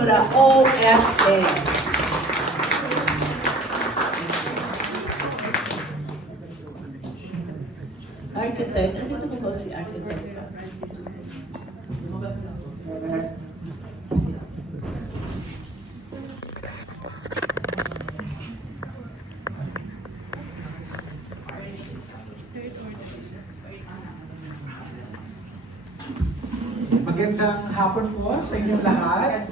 The OFS. Architect, andito po ba si architect pa? Magandang hapon po sa inyong lahat.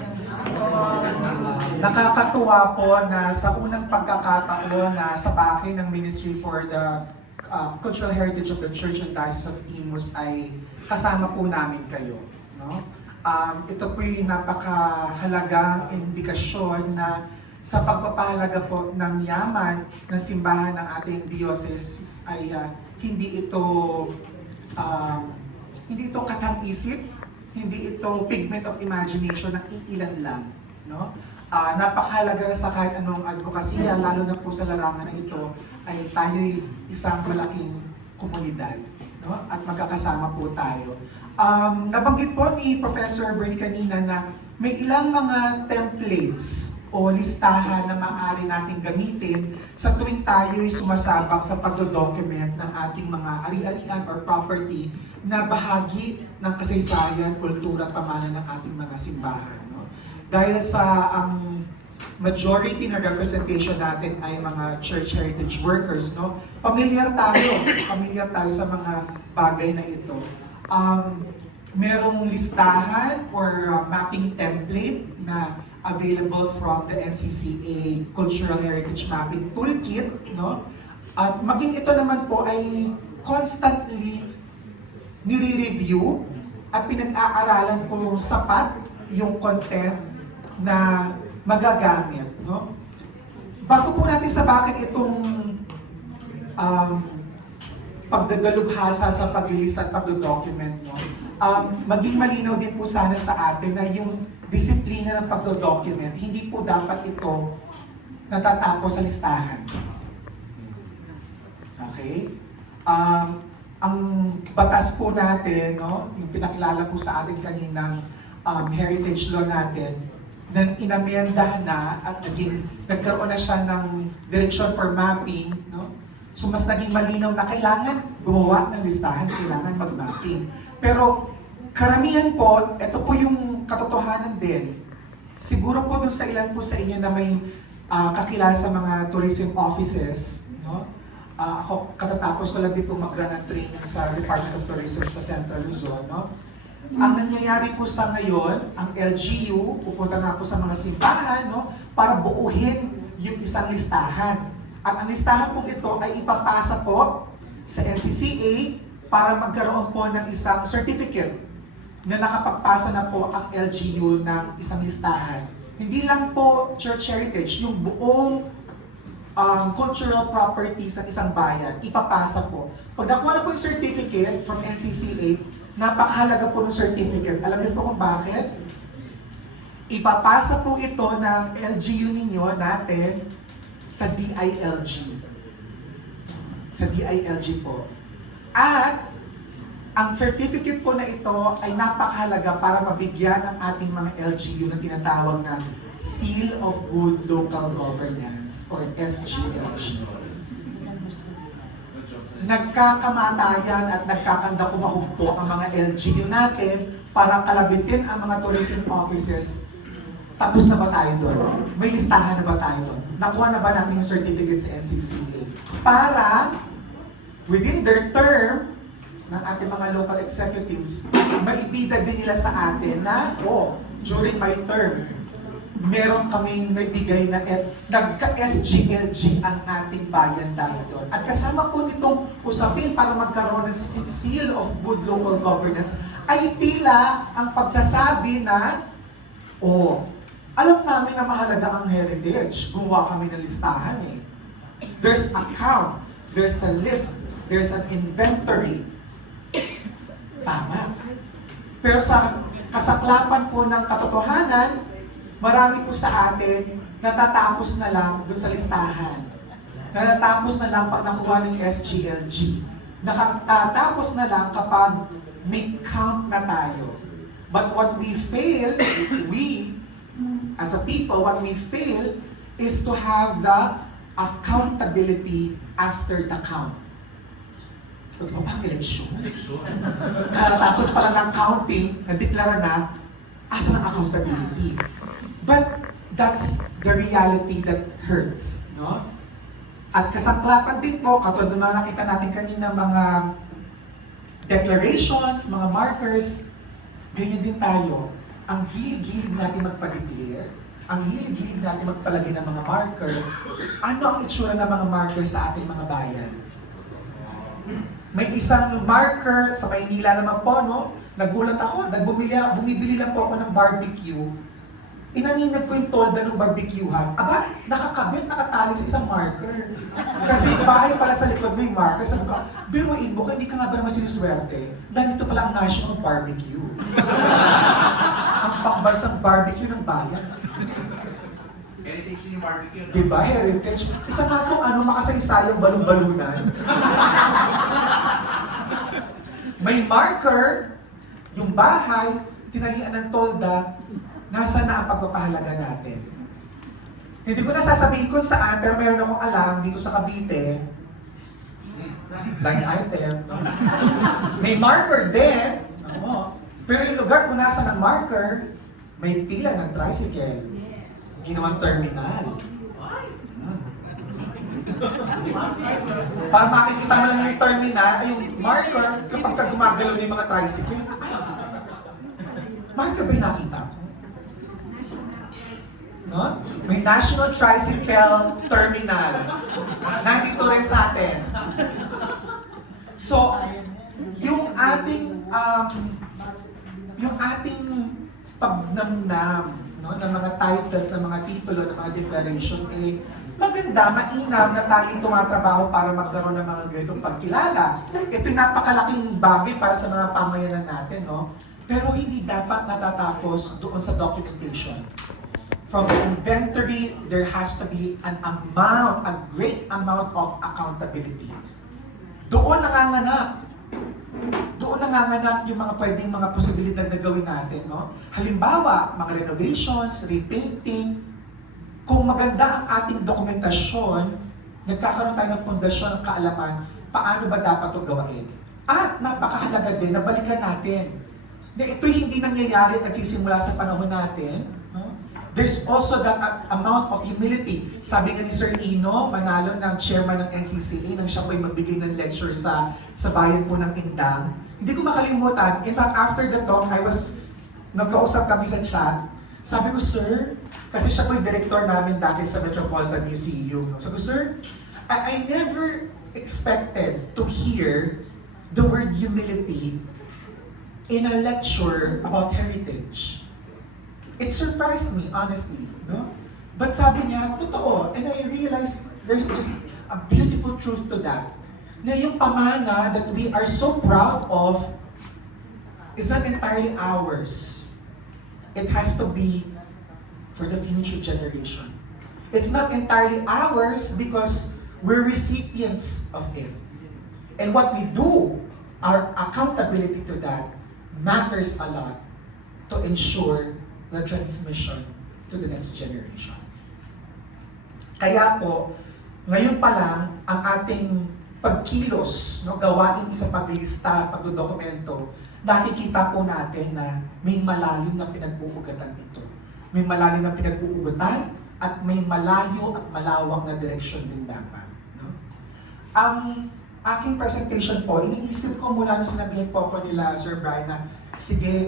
Nakakatuwa po na sa unang pagkakataon na sa pake ng Ministry for the Cultural Heritage of the Church and Diocese of Imus ay kasama po namin kayo. No? Ito po yung napakahalagang indikasyon na sa pagpapahalaga po ng yaman ng simbahan ng ating diocese ay hindi ito katang-isip, hindi ito figment of imagination ng iilan lang. No? Napakahalaga na sa kahit anong advokasya, lalo na po sa larangan na ito, ay tayo'y isang malaking komunidad. No? At magkakasama po tayo. Nabanggit po ni Professor Bernie kanina na may ilang mga templates o listahan na maaari nating gamitin sa tuwing tayo'y sumasabak sa pagdodocument ng ating mga ari-arian or property na bahagi ng kasaysayan, kultura at pamana ng ating mga simbahan. No? Dahil sa ang majority na representation natin ay mga church heritage workers, no? Pamilyar tayo sa mga bagay na ito. Merong listahan or mapping template na available from the NCCA Cultural Heritage Mapping Toolkit, no? At maging ito naman po ay constantly nire-review at pinag-aaralan kung sapat yung content na magagamit, no? Bago po natin sabakin itong pagdagalubhasa sa paglilista at pagdodocument, no? Maging malinaw din po sana sa atin na yung disiplina ng pagdodocument, hindi po dapat ito natatapos sa listahan. Okay? Ang batas po natin, no, yung pinakilala po sa atin kaninang heritage law natin, nang inamyendahan na at nagkaroon na siya ng direction for mapping, no? So mas naging malinaw na kailangan gumawa ng listahan, kailangan mag-mapping. Pero karamihan po, ito po yung katotohanan din. Siguro po dun sa ilan po sa inyo na may kakilala sa mga tourism offices, no? Ako, katatapos ko lang din po mag-run ng training sa Department of Tourism sa Central Luzon, no? Ang nangyayari po sa ngayon, ang LGU, pupunta na po sa mga simbahan, no? Para buuhin yung isang listahan. At ang listahan po ito ay ipapasa po sa NCCA para magkaroon po ng isang certificate na nakapagpasa na po ang LGU ng isang listahan. Hindi lang po church heritage, yung buong cultural properties ng isang bayan, ipapasa po. Pag nakuha na po yung certificate from NCCA, napakahalaga po ng certificate. Alam niyo po kung bakit? Ipapasa po ito ng LGU ninyo natin sa DILG. Sa DILG po. At ang certificate po na ito ay napakahalaga para mabigyan ng ating mga LGU na tinatawag na Seal of Good Local Governance or SGLG. Nagkakamatayan at nagkakandakumahog po ang mga LGU natin para kalabitin ang mga tourism offices. Tapos na ba tayo doon? May listahan na ba tayo doon? Nakuha na ba natin yung certificate sa NCCA? Para within their term ng ating mga local executives, maibida din nila sa atin na, during my term, meron kaming naibigay na nagka-SGLG ang ating bayan dahil doon. At kasama po nitong usapin para magkaroon ng Seal of Good Local Governance ay tila ang pagsasabi na, alam namin na mahalaga ang heritage. Gumawa kami ng listahan eh. There's a count, there's a list, there's an inventory. Tama. Pero sa kasaklapan po ng katotohanan, marami po sa atin natatapos na lang dun sa listahan. Natatapos na lang pag nakuha ng SGLG. Nakatatapos na lang kapag may count na tayo. But what we fail, we as a people, what we fail is to have the accountability after the count. Ito pa pang eleksyon. Tapos pala ng counting, nagdeklara na, asa ng accountability. But that's the reality that hurts, no? At kasaklapan din po, katulad ng mga nakita natin kanina, mga declarations, mga markers, ganyan din tayo. Ang hilig-hilig natin magpa-declare, ang hilig-hilig natin magpalagay ng mga marker, ano ang itsura ng mga marker sa ating mga bayan? May isang marker sa Maynila naman po, no? Nagulat ako, bumibili lang po ako ng barbecue. Inaninag ko yung tolda ng barbecuehan. Aba, nakakabit, nakatali sa isang marker. Kasi bahay pala sa likod mo yung marker. Sabi ko, biruin mo, hindi ka nga ba naman sinuswerte? Dahil ito pala ang national barbecue. Ang pangbansang barbecue ng bayan. Heritage yung barbecue, no? Diba, heritage? Isa nga itong makasaysayang balon-balunan. May marker, yung bahay, tinalian ng tolda, nasa na ang pagpapahalaga natin. Hindi ko na sasabihin kung saan, pero meron akong alam dito sa Cavite. Line item. No? May marker din. Pero yung lugar kung nasa ng marker, may pila ng tricycle. Ginawang terminal. Para makikita mo lang yung terminal, ay yung marker, kapag ka gumagalaw na yung mga tricycle, marker ba yung nakita ko? No? May National Tricycle Terminal. Nandito rin sa atin. So, yung ating pagnamnam, no, ng mga titles, ng mga titulo, ng mga declaration, maganda, mainam na tayo tumatrabaho para magkaroon ng mga ganitong pagkilala. Ito'y napakalaking bagay para sa mga pamayanan natin, no? Pero hindi dapat natatapos doon sa documentation. From the inventory, there has to be a great amount of accountability. Doon nanganganak yung mga pwedeng mga posibilidad na gawin natin, no? Halimbawa, mga renovations, repainting. Kung maganda ang ating dokumentasyon, nagkakaroon tayo ng pundasyon ng kaalaman, paano ba dapat ito gawain? At napakahalaga din na balikan natin na ito'y hindi nangyayari at nagsisimula sa panahon natin. No? There's also that amount of humility. Sabi nga ni Sir Ino Manalo, ng chairman ng NCCA, nang siya po'y magbigay ng lecture sa bayan po ng Indang. Hindi ko makalimutan. In fact, after the talk, nagkausap kami sa chat. Sabi ko, sir, kasi siya po'y director namin dati sa Metropolitan Museum. Sabi ko, sir, I never expected to hear the word humility in a lecture about heritage. It surprised me, honestly. No? But sabi niya, totoo. And I realized there's just a beautiful truth to that. Na yung pamana that we are so proud of is not entirely ours. It has to be for the future generation. It's not entirely ours because we're recipients of it. And what we do, our accountability to that, matters a lot to ensure the transmission to the next generation. Kaya po, ngayon pa lang, ang ating pagkilos, no, gawain sa paglilista, pagdodokumento, nakikita po natin na may malalim na pinag-uugatan ito. May malalim na pinag-uugutan at may malayo at malawak na direksyon din dapat. No? Ang aking presentation po, iniisip ko mula nung sinabihan po ako nila, Sir Brian, na sige,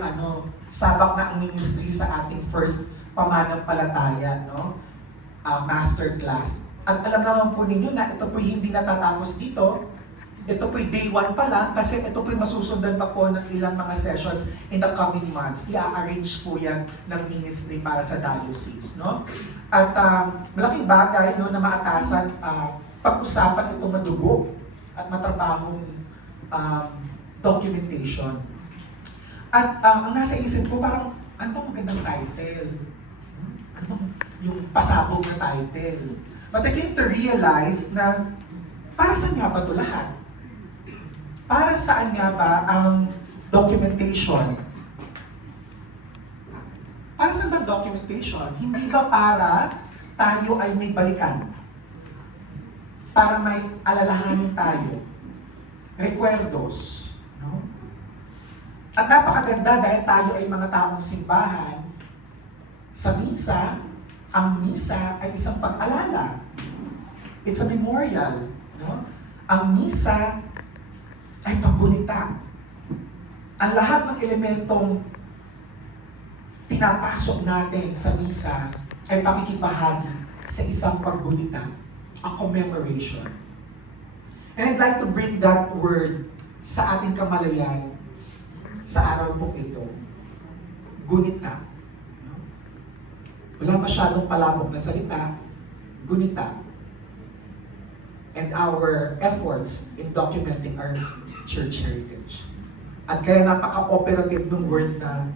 sabak na ang ministry sa ating first pamananampalataya, no? Masterclass. At alam naman po ninyo na ito po hindi natatapos dito. Ito po'y day 1 pa lang kasi ito po'y masusundan pa po ng ilang mga sessions in the coming months. I-arrange po yan ng ministry para sa diocese, no? At malaking bagay, no, na maatasan, pag-usapan itong madugo at matrabahong documentation. At ang nasa isip ko, parang, ano bang magandang title? Ano bang yung pasabog na title? But I came to realize na para saan nga ba ito lahat? Para saan nga ba ang documentation? Para Para sa ba documentation? Hindi ba para tayo ay may balikan? Para may alalahanin tayo? Recuerdos. No? At napakaganda dahil tayo ay mga taong simbahan. Sa misa, ang misa ay isang pag-alala. It's a memorial. No? Ang misa ay paggunita. Ang lahat ng elementong pinapasok natin sa misa ay pakikibahagi sa isang paggunita, a commemoration. And I'd like to bring that word sa ating kamalayan sa araw po ito. Gunita. Wala masyadong palabok na salita. Gunita. And our efforts in documenting our church heritage. At kaya napaka-operative ng word na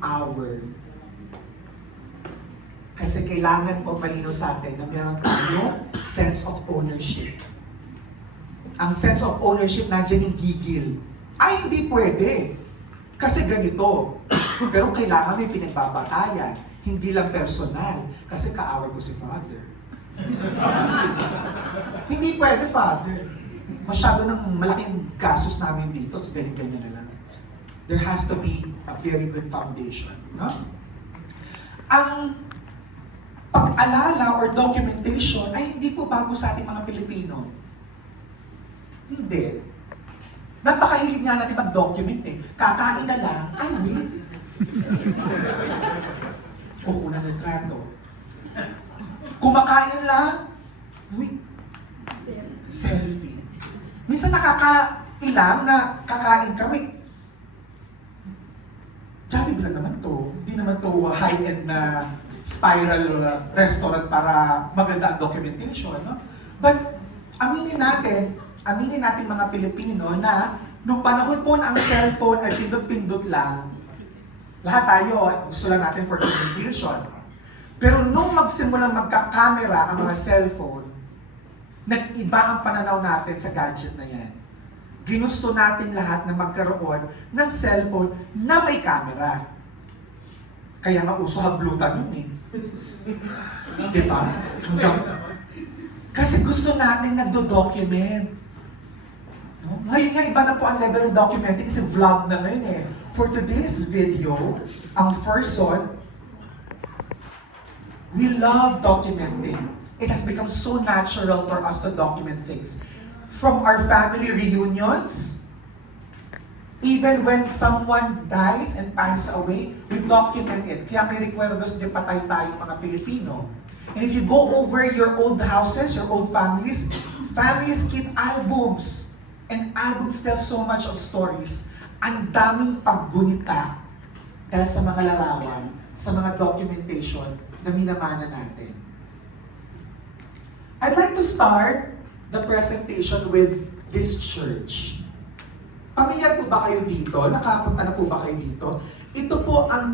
our. Kasi kailangan po malinaw sa atin na meron tayo sense of ownership. Ang sense of ownership, nandiyan yung gigil. Ay, hindi pwede. Kasi ganito. Pero kailangan may pinagbabatayan. Hindi lang personal. Kasi kaaway ko si Father. Hindi pwede, Father. Masyado ng malaking gastos namin dito. So, ganyan na lang. There has to be a very good foundation. No? Ang pag-alala or documentation ay hindi po bago sa ating mga Pilipino. Hindi. Napakahilig nga natin mag-document eh. Kakain na lang, ay wait. Kukunan ng trato. Kumakain lang, wait. Selfie. Minsan nakakailang na kakain kami. Jollibee lang naman to. Hindi naman to high-end na spiral restaurant para maganda ang documentation. No? But aminin natin mga Pilipino na nung panahon po na ang cellphone ay pindot-pindot lang, lahat tayo gusto lang natin for communication. Pero nung magsimulang magka-camera ang mga cellphone, nag-iba ang pananaw natin sa gadget na yan. Ginusto natin lahat na magkaroon ng cellphone na may camera. Kaya nga uso hablutan yun eh. Di ba? Kasi gusto natin nagdo-document. No? Ngayon nga iba na po ang level ng documenting kasi vlog na ngayon eh. For today's video, ang person, we love documenting. It has become so natural for us to document things. From our family reunions, even when someone dies and passes away, we document it. Kaya may recuerdos de patay tayo mga Pilipino. And if you go over your old houses, your old families, families keep albums. And albums tell so much of stories. Ang daming paggunita dahil sa mga larawan, sa mga documentation na minamana natin. I'd like to start the presentation with this church. Pamilyar po ba kayo dito? Nakapunta na po ba kayo dito? Ito po ang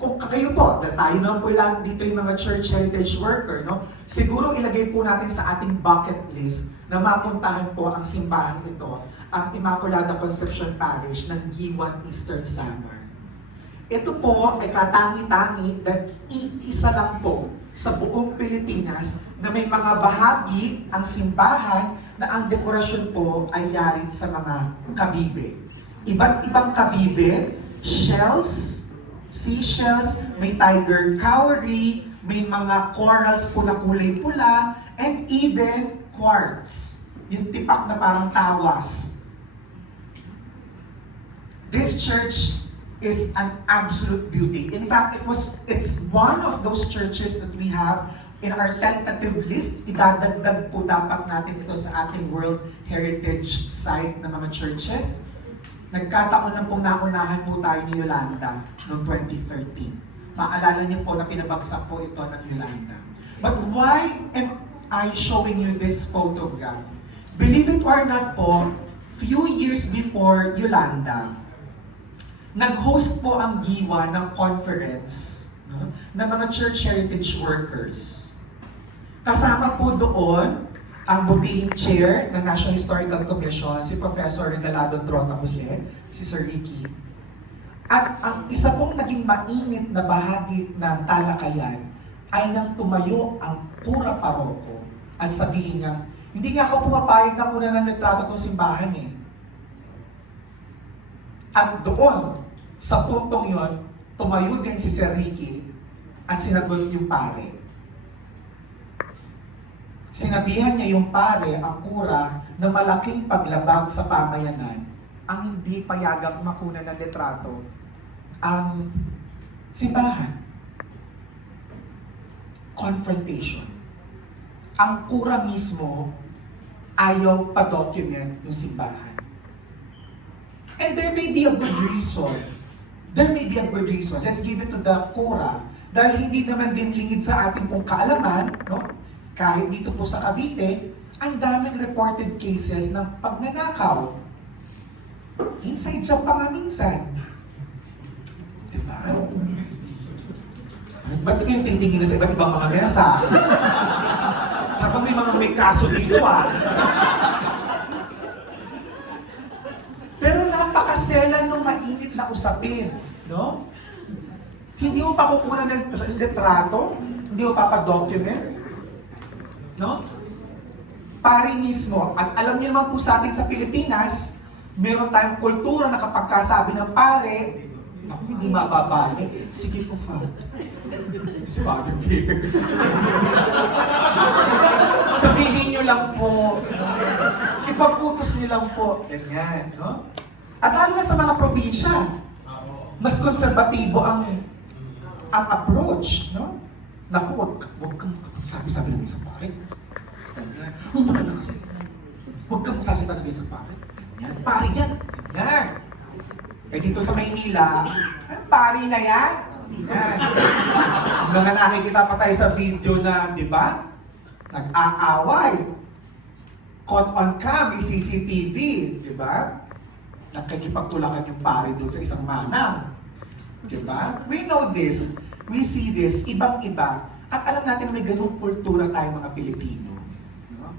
kung kayo po, dahil tayo naman po lang dito yung mga church heritage worker, no? Siguro ilagay po natin sa ating bucket list na mapuntahan po ang simbahan ito, ang Immaculada Conception Parish ng Giwan Eastern Samar. Ito po ay katangi-tangi na iisa lang po sa buong Pilipinas na may mga bahagi ang simbahan na ang dekorasyon po ay yari sa mga kabibe. Iba't ibang kabibe, shells, seashells, may tiger cowrie, may mga corals po na kulay pula, and even quartz. Yung tipak na parang tawas. This church is an absolute beauty. In fact, it's one of those churches that we have in our tentative list. Idadagdag po dapat natin ito sa ating World Heritage Site na mga churches. Nagkataon lang pong naunahan po tayo ni Yolanda noong 2013. Maalala niyo po na pinabagsak po ito ng Yolanda. But why am I showing you this photograph? Believe it or not po, few years before Yolanda, nag-host po ang Giwa ng conference, no, ng mga church heritage workers. Kasama po doon ang butihing chair ng National Historical Commission, si Professor Regalado Trota Jose, si Sir Ricky. At ang isa pong naging mainit na bahagi ng talakayan ay nang tumayo ang kura paroko at sabihin niya, hindi nga ako pumapayag na kunan ng litrato ng simbahan eh. At doon, sa puntong yon, tumayo din si Sir Ricky at sinagot yung pare. Sinabihan niya yung pare, ang kura, na malaking paglabag sa pamayanan ang hindi payagang makunan ng litrato ang simbahan. Confrontation. Ang kura mismo ayaw pa-document yung simbahan. And there may be a good reason. There may be a good reason. Let's give it to the kura. Dahil hindi naman din lingid sa ating pong kaalaman, no? Kahit dito po sa Cavite, ang daming reported cases ng pagnanakaw. Inside job pa nga minsan. Diba? Ba't kayo titingin na sa iba't ibang mga mesa? Habang may kaso dito Pero napakaselan nung mainit na usapin, no? Hindi mo pa kukunan ng litrato, hindi mo papadocument, no? Pari mismo, at alam niyo naman po sa atin sa Pilipinas, meron tayong kultura na kapag kasabi ng pare, ako hindi mababali. Sige po, Father. Si Father Pierre. Sabihin niyo lang po. Ipaputos niyo lang po. Ganyan, no? At lalo na sa mga probinsya, mas konserbatibo ang approach, no? Naku, wag kang sabi-sabi ng isang pare. Ganyan. Huwag naman lang kasi. Huwag kang sasita ng isang pare. Ganyan. Pare yan. Ganyan. Eh dito sa Maynila, pari na yan. Yan. Mga nakikita pa tayo sa video na, di ba? Nag-aaway. Caught on cam, may CCTV, di ba? Nagkikipagtulakan yung pari doon sa isang manang. Di ba? We know this. We see this. Ibang-iba. At alam natin na may ganung kultura tayo mga Pilipino. Di ba?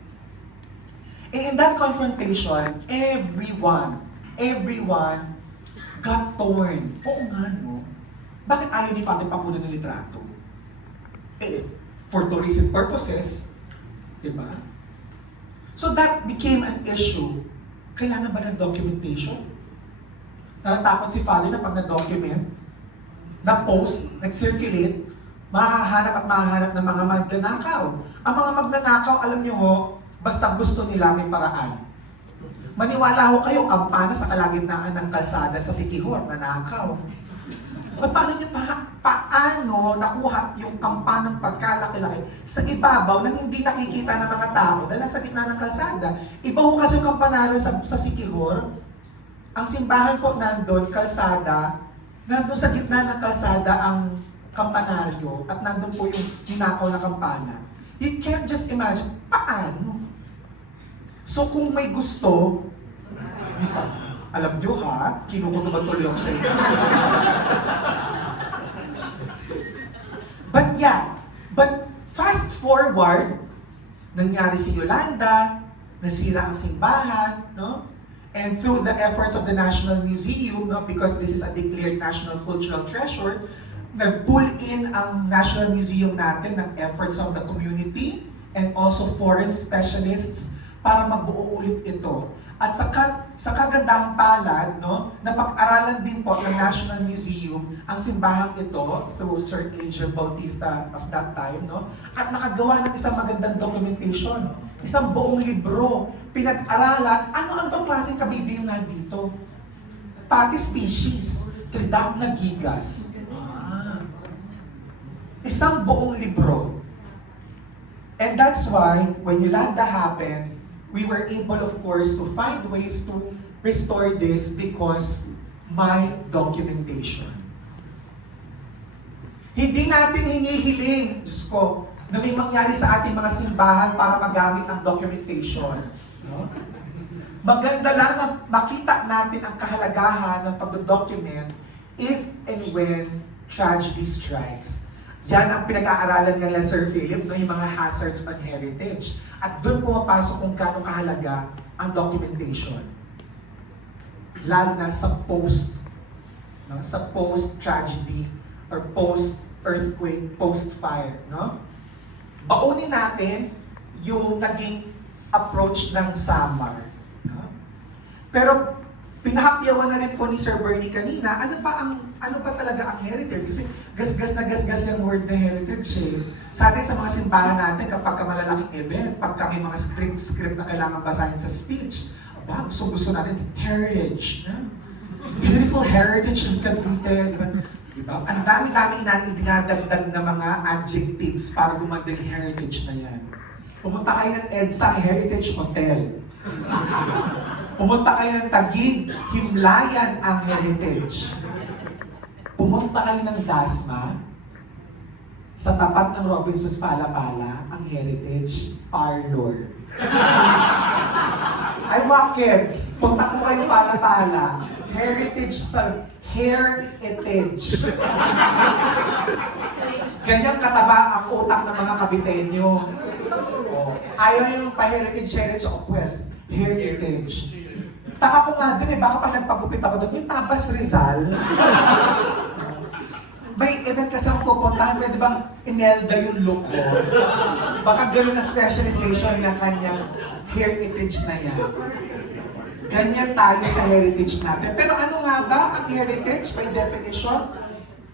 And in that confrontation, everyone got torn. Oo nga, no? Bakit ayaw ni Father pakunan ng litrato? Eh, for tourism purposes, di ba? So that became an issue. Kailangan ba ng documentation? Natatakot si Father na pag na-document, na-post, nag-circulate, mahahanap at mahahanap ng mga magnanakaw. Ang mga magnanakaw, alam niyo ho, basta gusto nila may paraan. Maniwala ho kayo, kampana sa kalagitnaan ng kalsada sa Siquijor, nanakaw. Paano nakuha yung kampanang pagkalaki-laki sa ibabaw nang hindi nakikita ng mga tao dahil sa gitna ng kalsada? Iba ho kasi yung kampanaryo sa Siquijor. Ang simbahan po nandun, kalsada, nandun sa gitna ng kalsada ang kampanaryo at nandun po yung hinakaw na kampana. You can't just imagine, paano? So kung may gusto, di ba? Alam nyo ha, kinukutuban tuloy ako sa inyo. But fast forward, nangyari si Yolanda, nasira ang simbahan, no? And through the efforts of the National Museum, no, because this is a declared national cultural treasure, nag-pull in ang National Museum natin ng efforts of the community and also foreign specialists para magbuo ulit ito. At sa kagandahang palad, no, napag-aralan din po ng National Museum ang simbahang ito through Sir Angel Bautista of that time, no? At nakagawa ng isang magandang documentation, isang buong libro, pinag-aralan, ano ang bang klaseng kabibiyong nandito? Pati species, Tridacna gigas. Isang buong libro. And that's why, when Yolanda happened, we were able, of course, to find ways to restore this because my documentation. Hindi natin hinihiling, Diyos ko, na may mangyari sa ating mga simbahan para magamit ang documentation. No? Maganda lang na makita natin ang kahalagahan ng pag-document if and when tragedy strikes. Yan ang pinag-aaralan nila Sir Philip, no, yung mga hazards on heritage. At doon pumapasok kung gaano kahalaga ang documentation. Lalo na sa post no? Sa post-tragedy or post-earthquake, post-fire, no? Baunin natin yung naging approach ng Samar. No? Pero pinahapyawan na rin po ni Sir Bernie kanina, ano pa talaga ang heritage? Kasi gasgas na gasgas yung word na heritage eh. Sa atin, sa mga simbahan natin, kapag malalaking event, pag may mga script na kailangan basahin sa speech, gusto natin, heritage. No? Beautiful heritage of Cavite. Diba? Ang dami-dami dinadagdag na mga adjectives para gumanda yung heritage na yan. Pumunta kayo ng EDSA Heritage Hotel. Pumunta kayo ng Taguig, Himlayan ang heritage. Pumunta kayo ng Dasma, sa tapat ng Robinson's Palapala, ang heritage parlor. Ay, Wackets, punta ko kayo Palapala, heritage sa heritage. Ganyan kataba ang utak ng mga Kabitenyo. Oh, ayaw yung pa-heritage of West. Heritage. Taka ko nga dun eh, baka pag nagpagupit ako doon, yung Tapas Rizal. May event kasi akong pupuntahan, pwede bang Imelda yung look ko? Baka gano'n na specialization ng kanyang heritage na yan. Ganyan tayo sa heritage natin. Pero ano nga ba ang heritage by definition?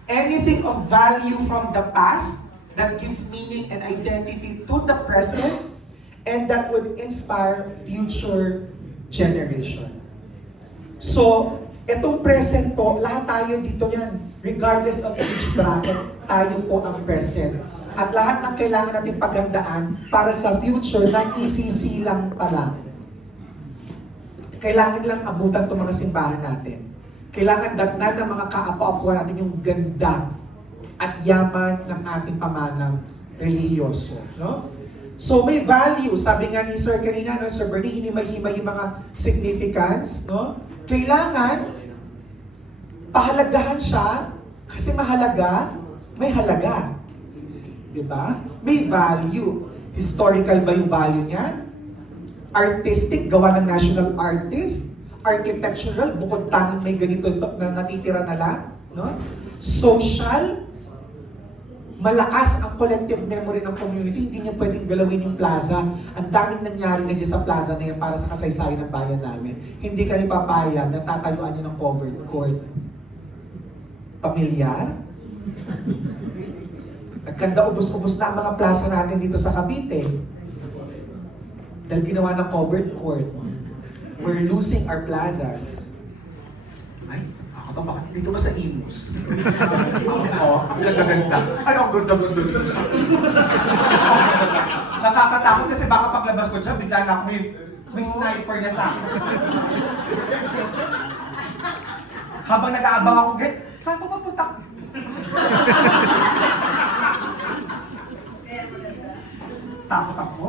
Anything of value from the past that gives meaning and identity to the present and that would inspire future generation. So, itong present po, lahat tayo dito yan. Regardless of age bracket, tayo po ang present. At lahat ng kailangan natin paghandaan para sa future na isisilang pa lang. Kailangan lang abutan itong mga simbahan natin. Kailangan dagnan ng mga kaapo-apuan natin yung ganda at yaman ng ating pamanang relihiyoso. No? So may value, sabi nga ni Sir kanina, no, Sir Bernie, hinimay-himay yung mga significance. No? Kailangan pahalagahan siya kasi mahalaga, may halaga. Diba? May value. Historical ba yung value niya? Artistic, gawa ng national artist. Architectural, bukod tanging may ganito na natitira na lang. No? Social, malakas ang collective memory ng community. Hindi niya pwedeng galawin yung plaza. Ang daming nangyari na dyan sa plaza na yan para sa kasaysayan ng bayan namin. Hindi kayo papayag na tatayuan niyo ng covered court. Pamilyar? Nagkanda ubos-ubos na ang mga plaza natin dito sa Cavite. Dahil ginawa ng covered court. We're losing our plazas. Ay, ako to bakit? Dito ba sa Imus? Oo, ang ganda-ganda. Ay, ang ganda-ganda dito sa Imus. Nakakatakot kasi baka paglabas ko dyan, bigla na ako may sniper na sa akin. Habang nag-aabang ako, saan ko mapunta? Takot ako.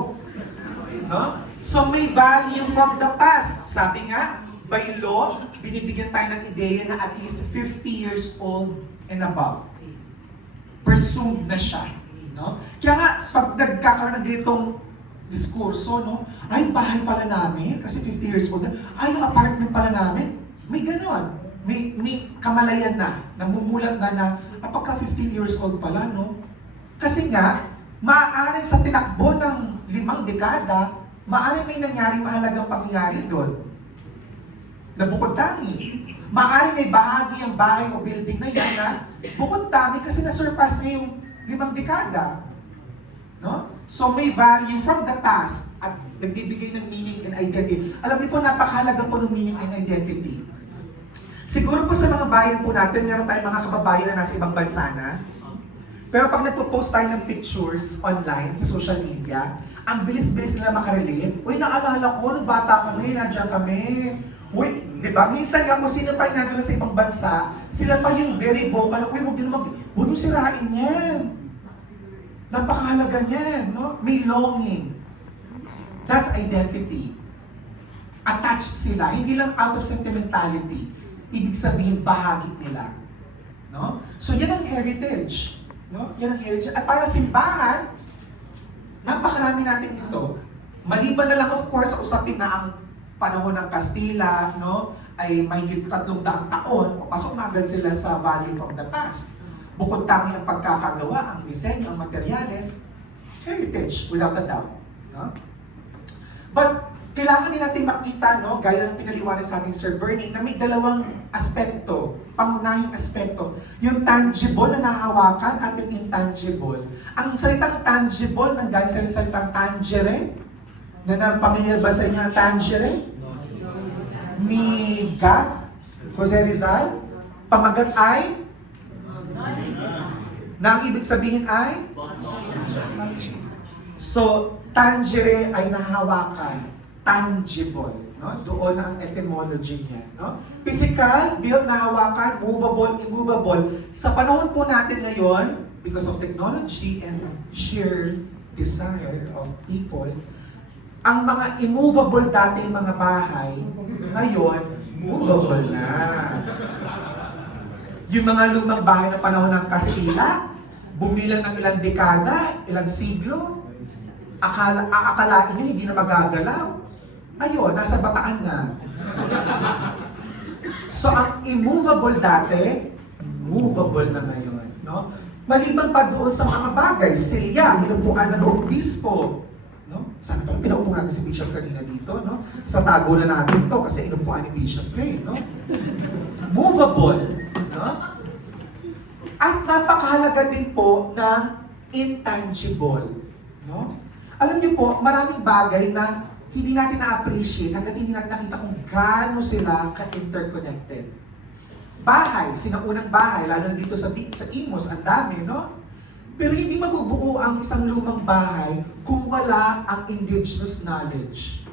No? So may value from the past. Sabi nga, by law, binibigyan tayo ng ideya na at least 50 years old and above. Presumed na siya. No? Kaya nga, pag nagkakaroon ng ganitong diskurso, no? Ay, bahay pala namin, kasi 50 years old na. Ay, yung apartment pala namin. May ganon. May kamalayan na, namumulat na pagka 15 years old pala, no? Kasi nga, maaaring sa tinakbo ng 5 dekada, maaaring may nangyaring mahalagang pangyayari doon. Na bukod tangi. Maaaring may bahagi ang bahay o building na yan na bukod tangi kasi na-surpass niya yung 5 dekada. No? So may value from the past at nagbibigay ng meaning and identity. Alam niyo po, napakahalaga po ng meaning and identity. Siguro po sa mga bayan po natin, meron tayong mga kababayan na nasa ibang bansa na. Pero pag nagpo-post tayo ng pictures online sa social media, ang bilis-bilis nila makarelate. Uy, naalala ko, nung bata kami, nandiyan kami. Uy, di ba? Minsan nga kung sino pa yung nandun sa ibang bansa, sila pa yung very vocal. Uy, huwag nyo sirain yan. Napakahalaga niyan, no? May longing. That's identity. Attached sila, hindi lang out of sentimentality. Ibig sabihin, bahagi nila. No? So yan ang heritage. No? Yan ang heritage. At para simbahan, napakarami natin dito. Maliban na lang of course sa usapin na ang panahon ng Kastila, no? ay mahigit 300 taon, o pasok na agad sila sa value from the past. Bukod tangi ang pagkakagawa, ang disenyo, ang materyales, heritage, without a doubt. No? But, kailangan din natin makita, no, gaya ng pinaliwanag sa ating Sir Bernie, na may dalawang aspekto, pangunahing aspekto. Yung tangible na nahawakan at yung intangible. Ang salitang tangible, nang gaya sa salitang tangere, na napamilyar ba sa inyo ang tangere? Ni God, Jose Rizal, pamagat ay, na ang ibig sabihin ay, so, tangere ay nahawakan, tangible, no? Doon ang etymology niya, no? Physical, built, nahawakan, movable, immovable. Sa panahon po natin ngayon, because of technology and sheer desire of people, ang mga immovable dati mga bahay, ngayon, movable na. Yung mga lumang bahay na panahon ng Kastila, bumilang ng ilang dekada, ilang siglo, akalain nyo hindi na magagalaw. Ayun, nasa Bataan na. So, ang immovable dati, movable na ngayon. No? Maliban pa doon sa mga bagay, silya, inupuan ng obispo. No? Sana pala pinaupo natin si Bishop kanina dito. No? Sa tago na natin to kasi inupuan ni Bishop Ray. No? Movable. No? At napakahalaga din po ng intangible. No? Alam niyo po, maraming bagay na hindi natin na-appreciate hanggang hindi natin nakita kung gaano sila ka-interconnected. Bahay, sinaunang bahay, lalo na dito sa Imus, ang dami, no? Pero hindi mabubuo ang isang lumang bahay kung wala ang indigenous knowledge,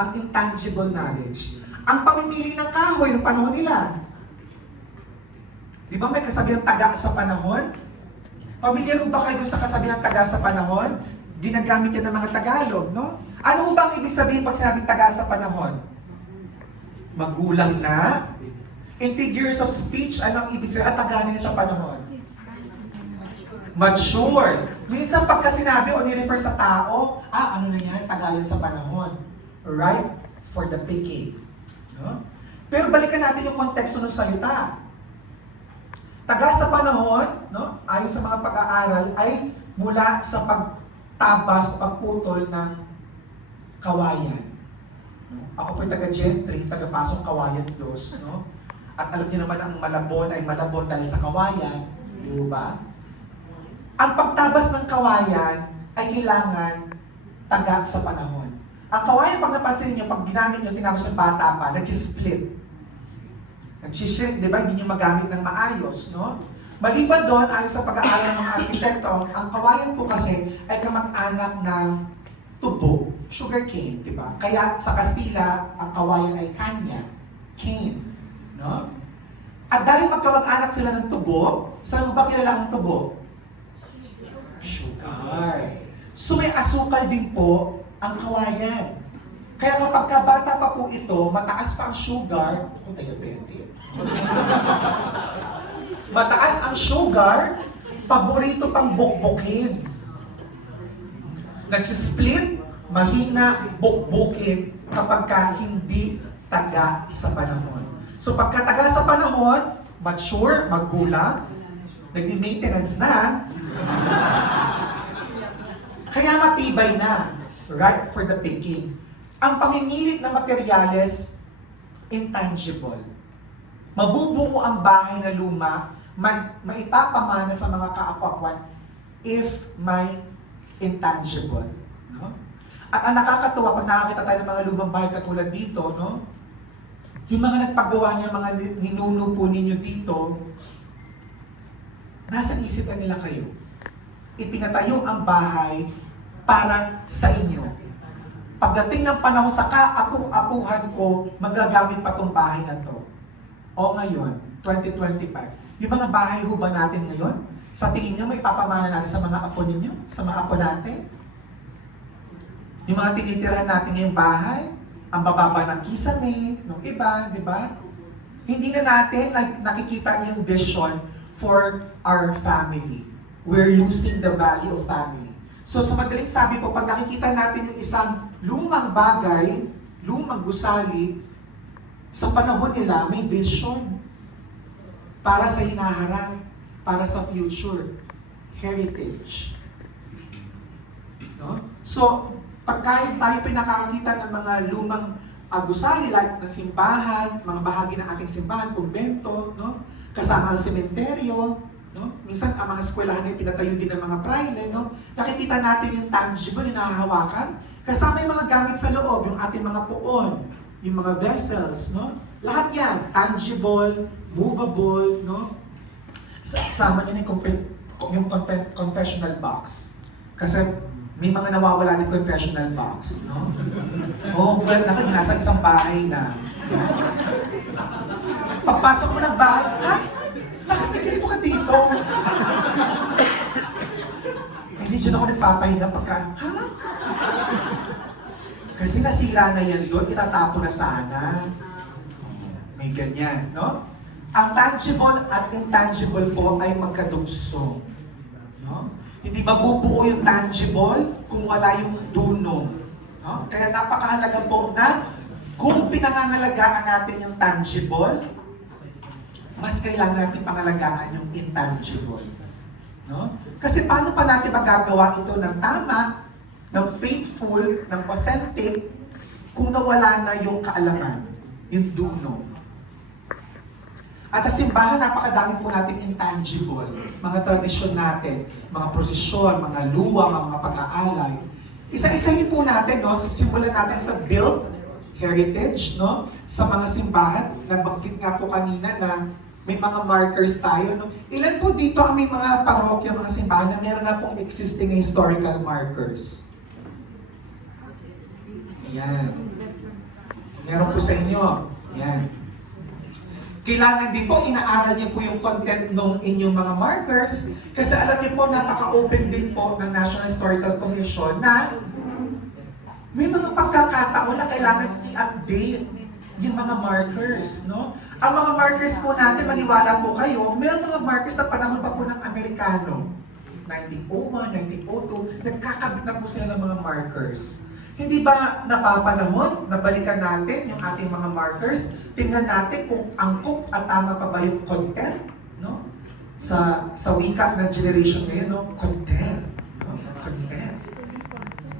ang intangible knowledge. Ang pamimili ng kahoy ng panahon nila. Di ba may kasabihang taga sa panahon? Pamilyar ba kayo sa kasabihang taga sa panahon? Ginagamit yan ng mga Tagalog, no? Ano ba ang ibig sabihin pag sinabing taga sa panahon? Magulang na? In figures of speech, ano ang ibig sabihin? Taga na sa panahon? Mature. Minsan pagka sinabi o ni-refer sa tao, ano na yan? Taga yan sa panahon. Ripe for the picking. No? Pero balikan natin yung konteksto ng salita. Taga sa panahon, no? Ayon sa mga pag-aaral, ay mula sa pagtabas o pagputol ng kawayan. No? Ako po'y taga-gentry, taga-pasong kawayan dos. No? At alam niyo naman ang Malabon ay Malabon dahil sa kawayan. Di ba? Ang pagtabas ng kawayan ay kailangan taga sa panahon. Ang kawayan, pag napansin niyo, pag ginamit niyo, tinapos ng bata pa, nag-split. Nag-shrink, di ba? Hindi niyo magamit ng maayos, no? Maliban doon, ayon sa pag-aaral ng mga arkitekto, ang kawayan po kasi ay kamag-anak ng tubo, sugarcane, di ba? Kaya sa Kastila, ang kawayan ay kanya, cane, no? At dahil magkamag-anak sila ng tubo, saan mo ba kilala ang tubo? Sugar. So may asukal din po ang kawayan. Kaya kapag kabata pa po ito, mataas pa ang sugar, ako diabetic. Mataas ang sugar, paborito pang bukbukin. Nagsisplit, mahina bukbukin kapag ka hindi taga sa panahon. So pagka taga sa panahon, mature, magulang, nag-maintenance na, kaya matibay na, right for the picking. Ang pamimilit na materyales, intangible. Mabubuo ang bahay na luma, maipapamana sa mga kaapakwan if may intangible. No? At ang nakakatuwa, pag nakakita tayo ng mga lumang bahay katulad dito, no? Yung mga nagpagawa niya, mga ninuno po ninyo dito, nasa isipan nila kayo. Ipinatayo ang bahay para sa inyo. Pagdating ng panahon sa kaapu-apuhan ko, magagamit pa tong bahay na to. O ngayon, 2025. Yung mga bahay ho ba natin ngayon? Sa tingin nyo, may papamana natin sa mga apo ninyo? Sa mga apo natin? Yung mga tinitirahan natin ngayong bahay? Ang bababa ng kisame, ng iba, di ba? Hindi na natin nakikita yung vision for our family. We're losing the value of family. So sa madaling sabi po, pag nakikita natin yung isang lumang bagay, lumang gusali, sa panahon nila, may vision para sa hinaharap, para sa future, heritage. No? So, pagka tayo pinakakakita ng mga lumang gusali, like ng simbahan, mga bahagi ng ating simbahan, kumbento, no? Kasama ang sementeryo, no? Minsan ang mga eskwelahan ay pinatayo din ng mga praile, no? Nakikita natin yung tangible, yung nahahawakan. Kasama yung mga gamit sa loob, yung ating mga puon, yung mga vessels, no? Lahat yan, tangible, movable, no? Sama niya yung confessional box. Kasi may mga nawawala ng confessional box, no? Oh, well, nasa isang bahay na. Pagpasok mo ng bahay, ha? Bakit may ganito ka dito? Hindi dyan ako nagpapahinga pagka, ha? Kasi nasira na yan doon, itatapo na sana. May ganyan, no? Ang tangible at intangible po ay magkadugso. No? Hindi mabubuo yung tangible kung wala yung dunong. No? Kaya napakahalaga po na kung pinangangalagaan natin yung tangible, mas kailangan natin pangalagaan yung intangible. No? Kasi paano pa natin magagawa ito ng tama, ng faithful, ng authentic, kung nawala na yung kaalaman, yung dunong. At sa simbahan, napakadami po nating intangible. Mga tradisyon natin, mga prosesyon, mga luwa, mga pag-aalay. Isa-isahin po natin, no? Simulan natin sa built heritage, no? Sa mga simbahan, nabanggit nga po kanina na may mga markers tayo, no? Ilan po dito ang may mga parokya, mga simbahan na meron na pong existing historical markers? Ayan. Meron po sa inyo. Ayan. Kailangan din po, inaaral niyo po yung content ng inyong mga markers kasi alam niyo po, napaka-open din po ng National Historical Commission na may mga pagkakataon na kailangan i-update yung mga markers, no? Ang mga markers po natin, maniwala po kayo, meron mga markers na panahon pa po ng Amerikano. 1901, 1902, nagkakabit na po sila ng mga markers. Hindi ba napapanahon na balikan natin yung ating mga markers? Tingnan natin kung angkop at tama pa ba yung content, no? Sa wika ng generation ngayon, no? Content. No? Content.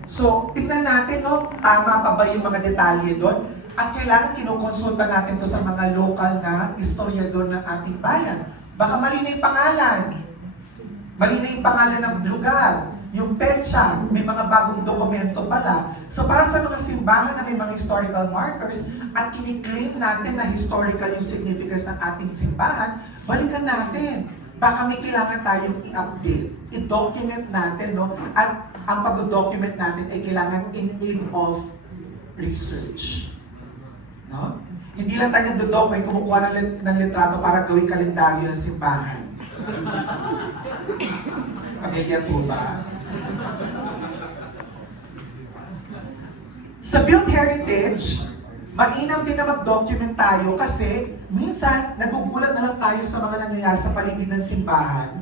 So, tingnan natin, no? Tama pa ba yung mga detalye doon? At kailangan kinukonsulta natin to sa mga local na historiador ng ating bayan. Baka mali na yung pangalan. Mali na yung pangalan ng lugar. Yung petsa, may mga bagong dokumento pala. So para sa mga simbahan na may mga historical markers at kiniklaim natin na historical yung significance ng ating simbahan, balikan natin. Baka may kailangan tayong i-update, i-document natin, no? At ang pag-document natin ay kailangan in aid of research. No? Hindi lang tayo nag-document, kumukuha ng litrato para gawing kalendaryo ng simbahan. Pamilyar po ba? Sa built heritage, mainam din na mag-document tayo kasi minsan nagugulat na lang tayo sa mga nangyayari sa paligid ng simbahan.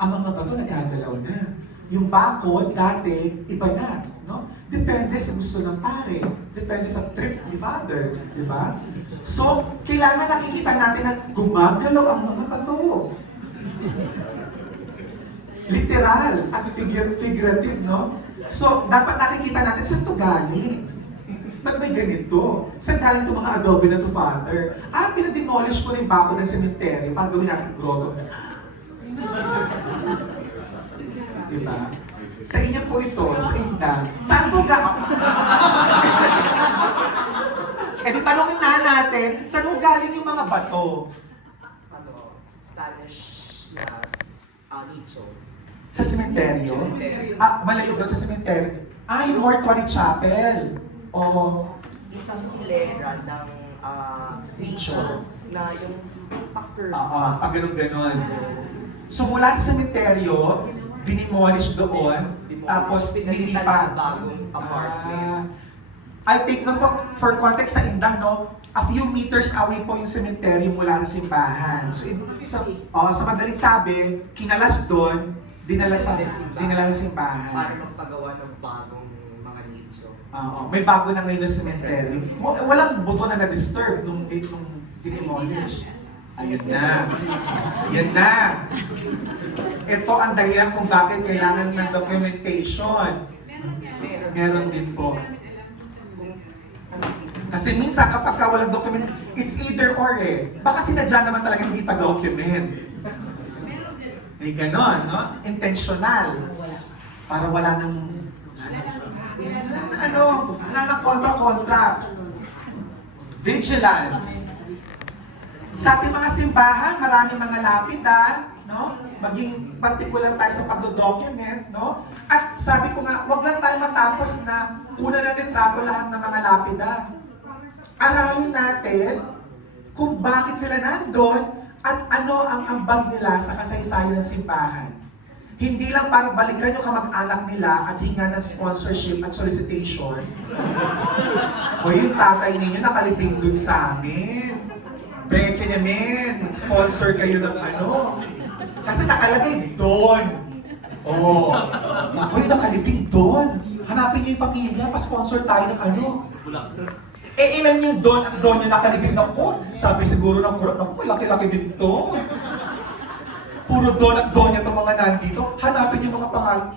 Ang mga bato nagagalaw na. Yung bakod dati, iba na. No? Depende sa gusto ng pare. Depende sa trip ni Father. Di ba? So, kailangan nakikita natin na gumagalaw ang mga bato. Literal at figurative, no? So, dapat nakikita natin saan ito galing. Ba't may ganito? Saan galing itong mga adobe na to, Father? Pinademolish ko na yung bako ng cemetery para gawin natin grotto. Diba? Sa inyo po ito, sa inda. Saan po Eh di tanongin na natin, saan po galing yung mga bato? Spanish na nicho. Sa sementeryo? Cemetery. Malayo daw sa sementeryo. Yung Mortuary Chapel. O Isang hilera ng nicho na yung packer. pag ganun-ganon. So mula sa sementeryo, dinimolish doon, tapos nilipat. Bagong apartment. I take note po, for context sa Indang, no, a few meters away po yung sementeryo mula sa simbahan. So, sa madaling sabi, kinalas doon, dinala sa simbahan. Para magpagawa ng bagong mga nicho. May bago na ngayon na cemetery. Walang buto na na-disturb nung dinimolish. Ayun na. Ayun na. Ito ang dahilan kung bakit kailangan ng documentation. Meron din po. Kasi minsan kapag ka walang document, it's either or eh. Baka sinadya naman talaga hindi pa document. Eh ganon, no? Intentional. Para wala nang wala nang kontra-kontra. Vigilance. Sa ating mga simbahan, maraming mga lapida, no? Maging particular tayo sa pagdo-document, no? At sabi ko nga, wag lang tayo matapos na kuna na litrato lahat ng mga lapida. Aralin natin kung bakit sila nandun at ano ang ambag nila sa kasaysayan ng simbahan. Hindi lang para balikan yung kamag-anak nila at hinga ng sponsorship at solicitation. O yung tatay ninyo nakalibing dun sa amin. Beke namin, sponsor kayo ng ano. Kasi nakalagay doon. Oh, naku yung nakalibing doon. Hanapin niyo yung pamilya, pa-sponsor tayo ng ano. Eh ilan yung doon at doon yung nakalibing ako? Sabi siguro ng kurot, naku, malaki-laki din to. Puro doon at doon itong mga nandito. Hanapin yung mga pangalan.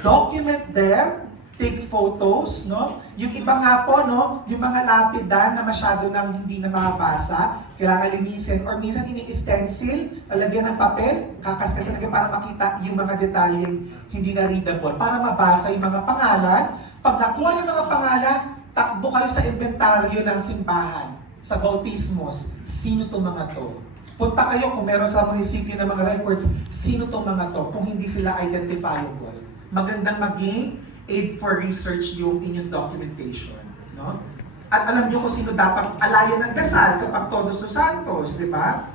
Document them, take photos, no? Yung iba nga po, no? Yung mga lapida na masyado nang hindi na makabasa, kailangan linisin, or minsan ini-stencil, lalagyan ng papel, kakaskas na para makita yung mga detalye hindi na readable, para mabasa yung mga pangalan. Pag nakuha yung mga pangalan, takbo kayo sa inventaryo ng simbahan, sa bautismos, sino itong mga to? Punta kayo kung meron sa munisipyo ng mga records, sino itong mga to, kung hindi sila identifiable. Magandang maging aid for research yung inyong documentation. No? At alam nyo kung sino dapat alayan ng dasal kapag Todos los Santos, di ba?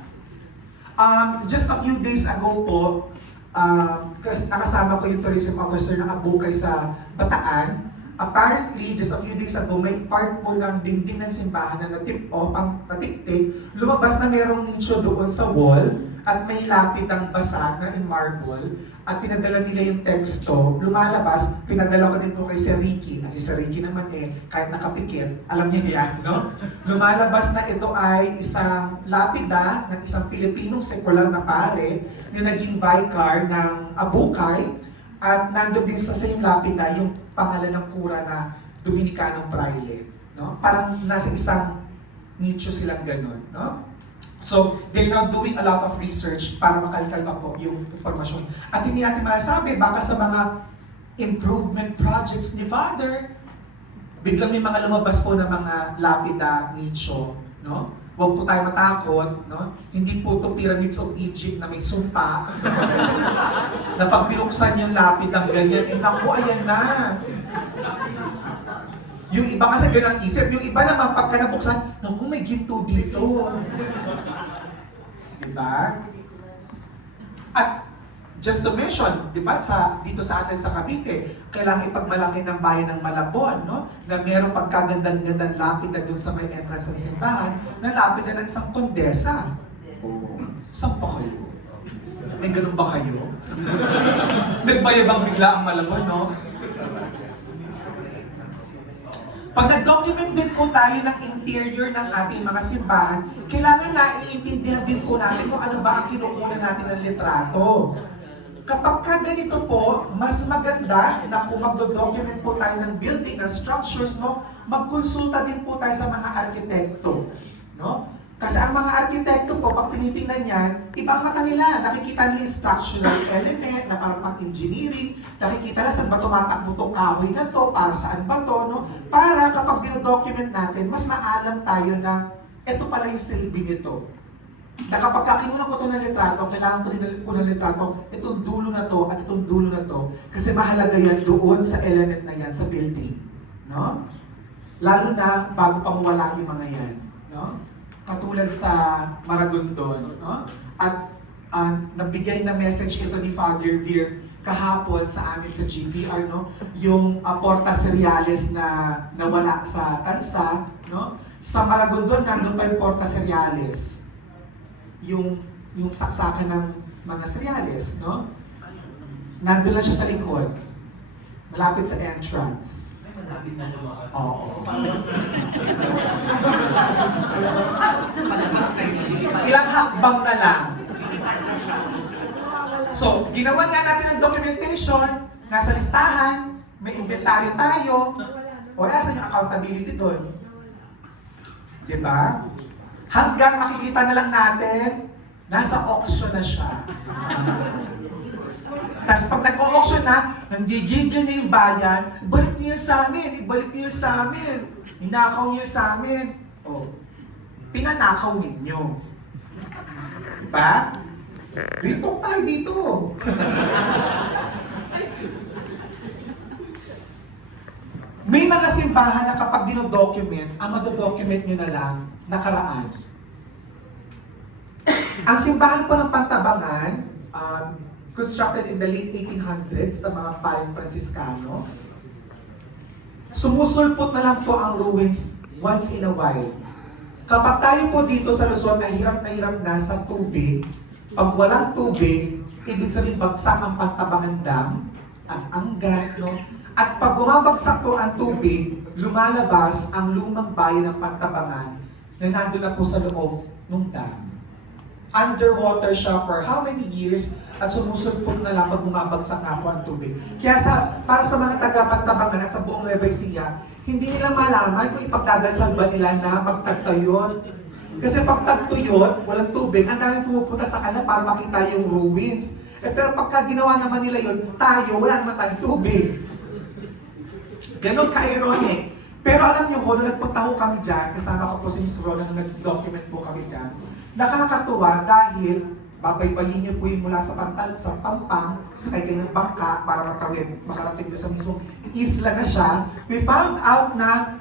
Just a few days ago po, nakasama ko yung tourism officer ng Abukay sa Bataan. Apparently, just a few days ago, may part po ng dingding ng simbahan na natip-off, ang natik-take, lumabas na merong nicho doon sa wall at may lapid ang basa na in marble at pinadala nila yung teksto, lumalabas, pinadala ko din po kay Sir Ricky, at si Sir Ricky naman kahit nakapikit, alam niya yan, no? Lumalabas na ito ay isang lapida ng isang Pilipinong sekular na pare na naging vicar ng Abukay. At nandun din sa same lapida yung pangalan ng kura na Dominicanong Praile. No? Parang nasa isang nicho silang ganun. No? So, they're now doing a lot of research para makalkal pa po yung impormasyon. At hindi natin masasabi, baka sa mga improvement projects ni Father, biglang may mga lumabas po ng mga lapida nicho. No? Huwag po tayo matakot, no? Hindi po ito Pyramids of Egypt na may sumpa. Na pag binuksan yung lapid ng ganyan, naku, ayan na. Yung iba kasi ganang isip, yung iba naman pagka nabuksan, naku, may ginto dito. Diba? At just to mention, di ba, dito sa atin sa Cavite, kailangan ipagmalaki ng bayan ng Malabon, no? Na mayroong pagkagandang-gandang lapida doon sa may entrance ng simbahan, na lapida ng isang kondesa. Oh, saan pa kayo? May ganun ba kayo? Nagbayabang bigla ang Malabon, no? Pag nag-document din po tayo ng interior ng ating mga simbahan, kailangan naiintindihan din po natin kung ano ba ang kinukunan natin ng litrato. Kapag ka ganito po, mas maganda na kung magdo-document po tayo ng building, ng structures, no, magkonsulta din po tayo sa mga arkitekto. No? Kasi ang mga arkitekto po, pag tinitingnan yan, ibang mata nila. Nakikita nila yung structural element, na parang pang-engineering. Nakikita nila saan ba tumatakbo itong kahoy na to, para saan ba to, no? Para kapag dino-document natin, mas maalam tayo na ito pala yung silbi nito. Na kapag kinuha ko ito ng litrato, kailangan ko ng litrato, itong dulo na to at itong dulo na to, kasi mahalaga yan doon sa element na yan, sa building. No? Lalo na bago pa mawala yung mga yan. No? Katulad sa Maragondon. No? At nabigay na message ito ni Father Vir kahapon sa amin sa GPR, no? Yung Porta Cereales na nawala sa Tansa. No? Sa Maragondon, nandun pa yung Porta Cereales. Yung saksakan ng mga cereales, no? Nandun lang siya sa likod. Malapit sa entrance. Oo. Palabas na Ilang hakbang na lang. So, ginawa nga natin ang documentation, nasa listahan, may inventory tayo, wala saan yung accountability doon. Diba? Hanggang makikita na lang natin, nasa auction na siya. Tapos pag nag-auction na, nanggigigil na yung bayan, ibalik niyo sa amin, ibalik niyo sa amin. Ninakaw niyo sa amin. O, pinanakaw ninyo. Diba? Real talk tayo dito. May mga simbahan na kapag dinodocument, ang madodocument nyo na lang, nakaraan. Ang simbahan po ng Pantabangan, constructed in the late 1800s ng mga payong Franciscano, sumusulpot na lang po ang ruins once in a while. Kapag tayo po dito sa Luzon na hirap na sa tubig, pag walang tubig, ibig sabihin bagsak ang Pantabangan Dam, ang Angat, no? At pag bumabagsak po ang tubig, lumalabas ang lumang bayan ng Pantabangan na nandun na po sa loob ng dam. Underwater siya for how many years at sumusulpot na lang pag bumabagsak na po ang tubig. Kaya para sa mga taga-Pantabangan at sa buong Nueva Ecija, hindi nila malaman kung ipagdadasal ba nila na magtagtayot. Kasi pag tagtuyot, walang tubig, ang daming pumupunta sa kanila para makita yung ruins. Pero pagka ginawa naman nila yun, tayo, wala naman tayong tubig. Ganon ka-ironic. Pero alam niyo ko, nung nagpunta ko kami dyan, kasama ko po si Ms. Rona nung nag-document po kami dyan, nakakatuwa dahil babaybayin niyo po yung mula sa Pampang, sakay kayo ng bangka para makarating doon sa mismong isla na siya. We found out na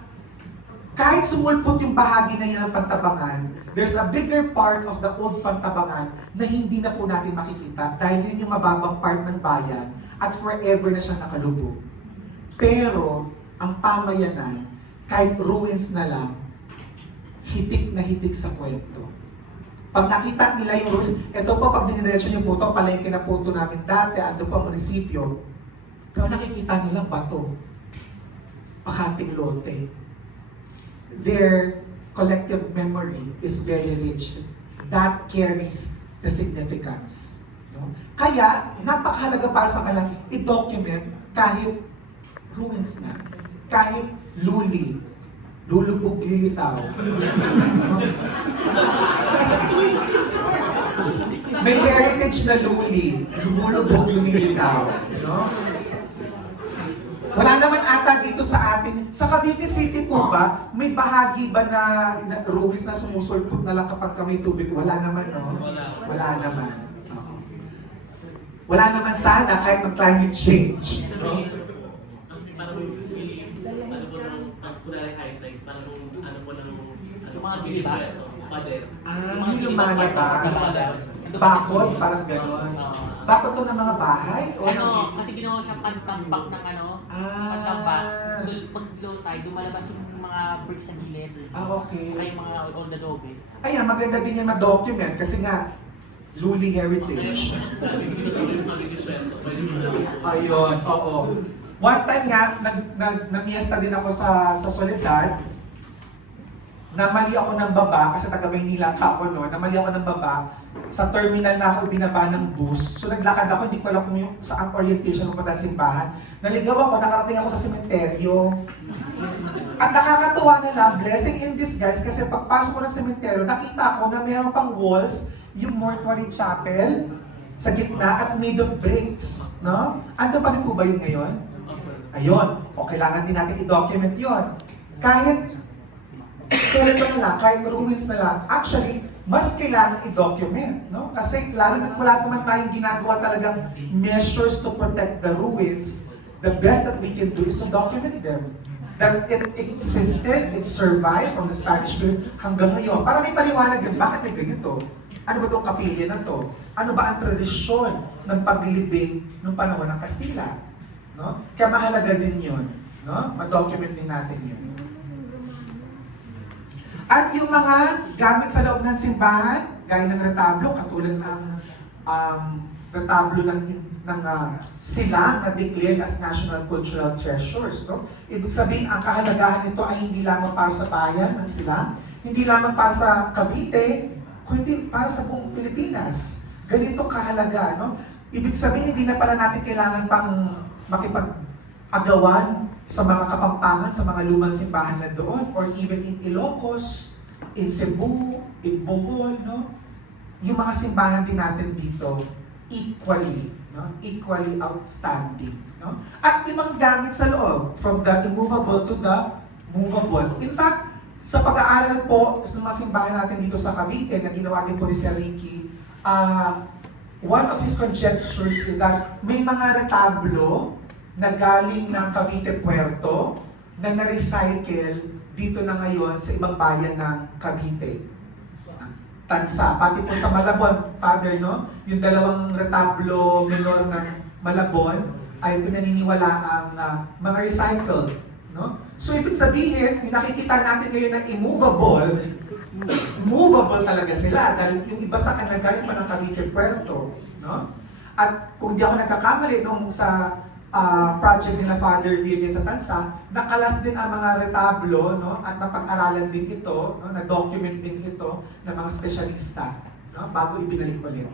kahit sumulpot yung bahagi na yan ng Pantabangan, there's a bigger part of the old Pantabangan na hindi na po natin makikita dahil yun yung mababang part ng bayan at forever na siya nakalubog. Pero ang pamayanan, kahit ruins na lang, hitik na hitik sa kwento. Pag nakita nila yung ruins, ito po pag diniretso niyo po ito, palengke na po ito namin dati, ando pa munisipyo, pero nakikita nyo lang bato, pakating lote. Their collective memory is very rich. That carries the significance. No? Kaya, napakahalaga para sa kanila i-document kahit ruins na, kahit luli, lulubog lilitaw. May heritage na luli, lumulubog lumilitaw. No? Wala naman ata dito sa atin. Sa Cavite City po ba, may bahagi ba na ruins na sumusulpot na lang kapag may tubig? Wala naman, no? Wala naman. Oo. Wala naman sana kahit mag-climate change. No? Hindi lumalabas. Bakod, parang gano'n. Bakod to ng mga bahay? O Kasi ginawa siya pantambak ng pantambak. So pag low tide, dumalabas yung mga bricks sa gilid. okay. Saka yung mga old adobe. Ayan, maganda din yung ma-document kasi nga, Luli Heritage. Ayun, oo. One time nga, namiesta din ako sa Soledad. Namali ako ng baba, kasi taga Maynila ka ako, no? Namali ako ng baba. Sa terminal na ako binaba ng bus. So naglakad ako, hindi ko alam kung yung saan orientation ko pa simbahan. Naligaw ako, nakarating ako sa sementeryo. At nakakatuwa na lang, blessing in disguise, kasi pagpasok ko ng sementeryo, nakita ko na mayroon pang walls, yung mortuary chapel, sa gitna at made of bricks. No? Ando pa rin po ba yun ngayon? Ayun. O kailangan din natin i-document yun. Kahit skeleton na lang, kahit ruins na lang, actually, mas kailangan i-document, no? Kasi lalo na wala naman tayong ginagawa talagang measures to protect the ruins, the best that we can do is to document them. That it existed, it survived from the Spanish period hanggang ngayon. Para may paliwanag din, bakit may ganito? Ano ba itong kapilya na to? Ano ba ang tradisyon ng paglilibing noong panahon ng Kastila? No? Kaya mahalaga din yun. No? Ma-document din natin yun. At yung mga gamit sa loob ng simbahan, gaya ng retablo, katulad ng retablo ng silang na declared as National Cultural Treasures. No? Ibig sabihin, ang kahalagahan nito ay hindi lamang para sa bayan ng silang, hindi lamang para sa Cavite, kundi para sa buong Pilipinas. Ganito kahalaga. No? Ibig sabihin, hindi na pala natin kailangan pang makipag-agawan sa mga Kapampangan, sa mga lumang simbahan na doon, or even in Ilocos, in Cebu, in Bohol, no? Yung mga simbahan din natin dito, equally, no? Equally outstanding, no? At ibang gamit sa loob, from the immovable to the movable. In fact, sa pag-aaral po sa mga simbahan natin dito sa Cavite, na ginawa din po ni Sir Ricky, one of his conjectures is that may mga retablo na galing ng Cavite Puerto na na-recycle dito na ngayon sa ibang bayan ng Cavite. Tansa, pati po sa Malabon, Father, no? Yung dalawang retablo menor ng Malabon ay pinaniniwala ang mga recycled, no? So ibig sabihin, yung nakikita natin ngayon na immovable, movable talaga sila dahil yung iba sa kanila galing pa ng Cavite Puerto, no? At kung di ako nagkakamali nung sa project nila Father Virgen sa Tansa, nakalas din ang mga retablo, no? At napag-aralan din ito, no? Na-document din ito ng mga espesyalista, no? Bago ibinalik ulit.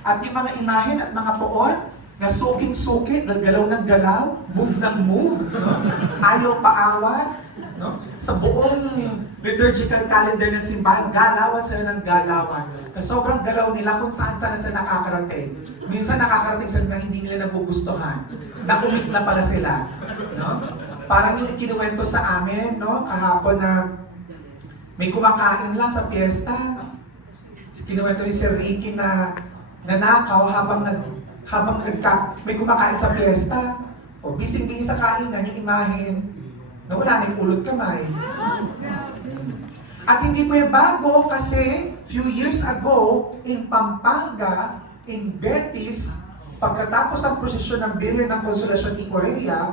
At yung mga imahen at mga poon na suking-suki, galaw ng galaw, move ng move, no? Ayaw paawan, no? Sa buong liturgical calendar ng simbahan, galawan sila ng galawan. Na sobrang galaw nila kung saan-saan na sila nakakarating. Minsan nakakarating sila na hindi nila nagugustuhan. Nakumit na pala sila. No? Parang yung ikinuwento sa amin, no? Kahapon na may kumakain lang sa piyesta. Kinuwento ni Sir Ricky na nanakaw may kumakain sa piyesta. O bising-bising sa kainan, yung imahen na wala na yung ulot kamay. At hindi po yung bago kasi few years ago in Pampanga, in Betis, pagkatapos ang prosesyon ng Birhen ng Konsolasyon ni Korea,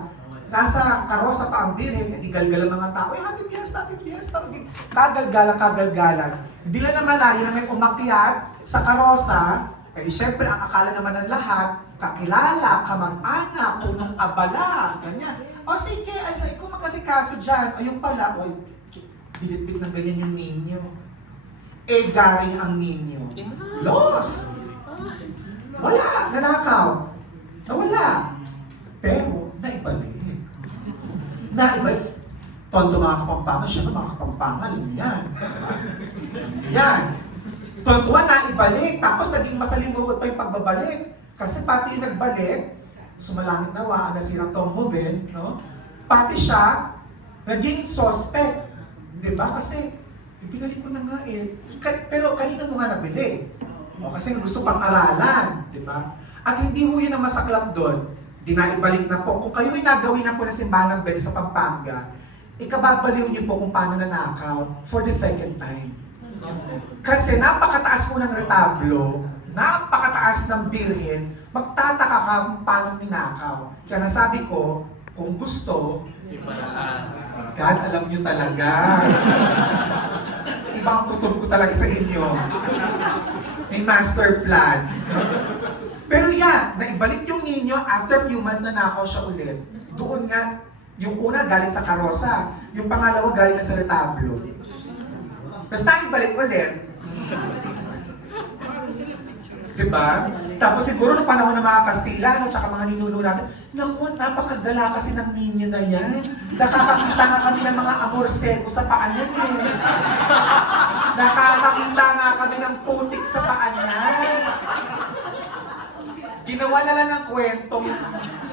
nasa karosa pa ang Birhen, hindi galgal ang mga tao, happy fiesta, kagalgalan. Hindi lang na malaya na may umakyat sa karosa, eh syempre ang akala naman ng lahat, kakilala, kamag-anak, punong abala, ganyan. O sige, ikaw magkasikaso dyan, ayun pala, o binitbit ng ganyan yung ninyo. Eh, garing ang ninyo. Lost! Wala! Nanakaw! Nawala! Pero, naibalik. Naibalik. Tonto mga Kapampangan, siya mga Kapampangan, yan. Yan. Tontuan na ibalik, tapos naging masalimuot pa yung pagbabalik. Kasi pati yung nagbalik, sumalangit nawa, ang nasirang Tom Hoven, no? Pati siya, naging suspect. Diba? Kasi, pinalik ko na nga eh. Pero kanina mo nga nabili. O kasi gusto pang aralan. Diba? At hindi ho yun ang masaklap doon. Dinaibalik na po. Kung kayo'y nagawin na po ng simbahan ng Bel sa Pampanga, ikababaliw niyo po kung paano nanakaw for the second time. Kasi napakataas po ng retablo, napakataas ng birhen, magtataka ka kung paano ninakaw. Kaya nasabi ko, kung gusto, God, alam nyo talaga. Ibang kutob ko talaga sa inyo. May master plan. Pero yan, naibalik yung ninyo after few months na nakaw siya ulit. Doon nga, yung una galing sa karosa, yung pangalawa galing na sa retablo. Tapos naibalik ulit. Diba? Tapos siguro nung panahon ng mga Kastila, no, tsaka mga ninuno natin, naku, napakagala kasi ng ninyo na yan. Nakakakita nga kami ng mga amor seco sa paa niyan eh. Nakakakita nga kami ng putik sa paa niyan. Ginawa na lang ng kwentong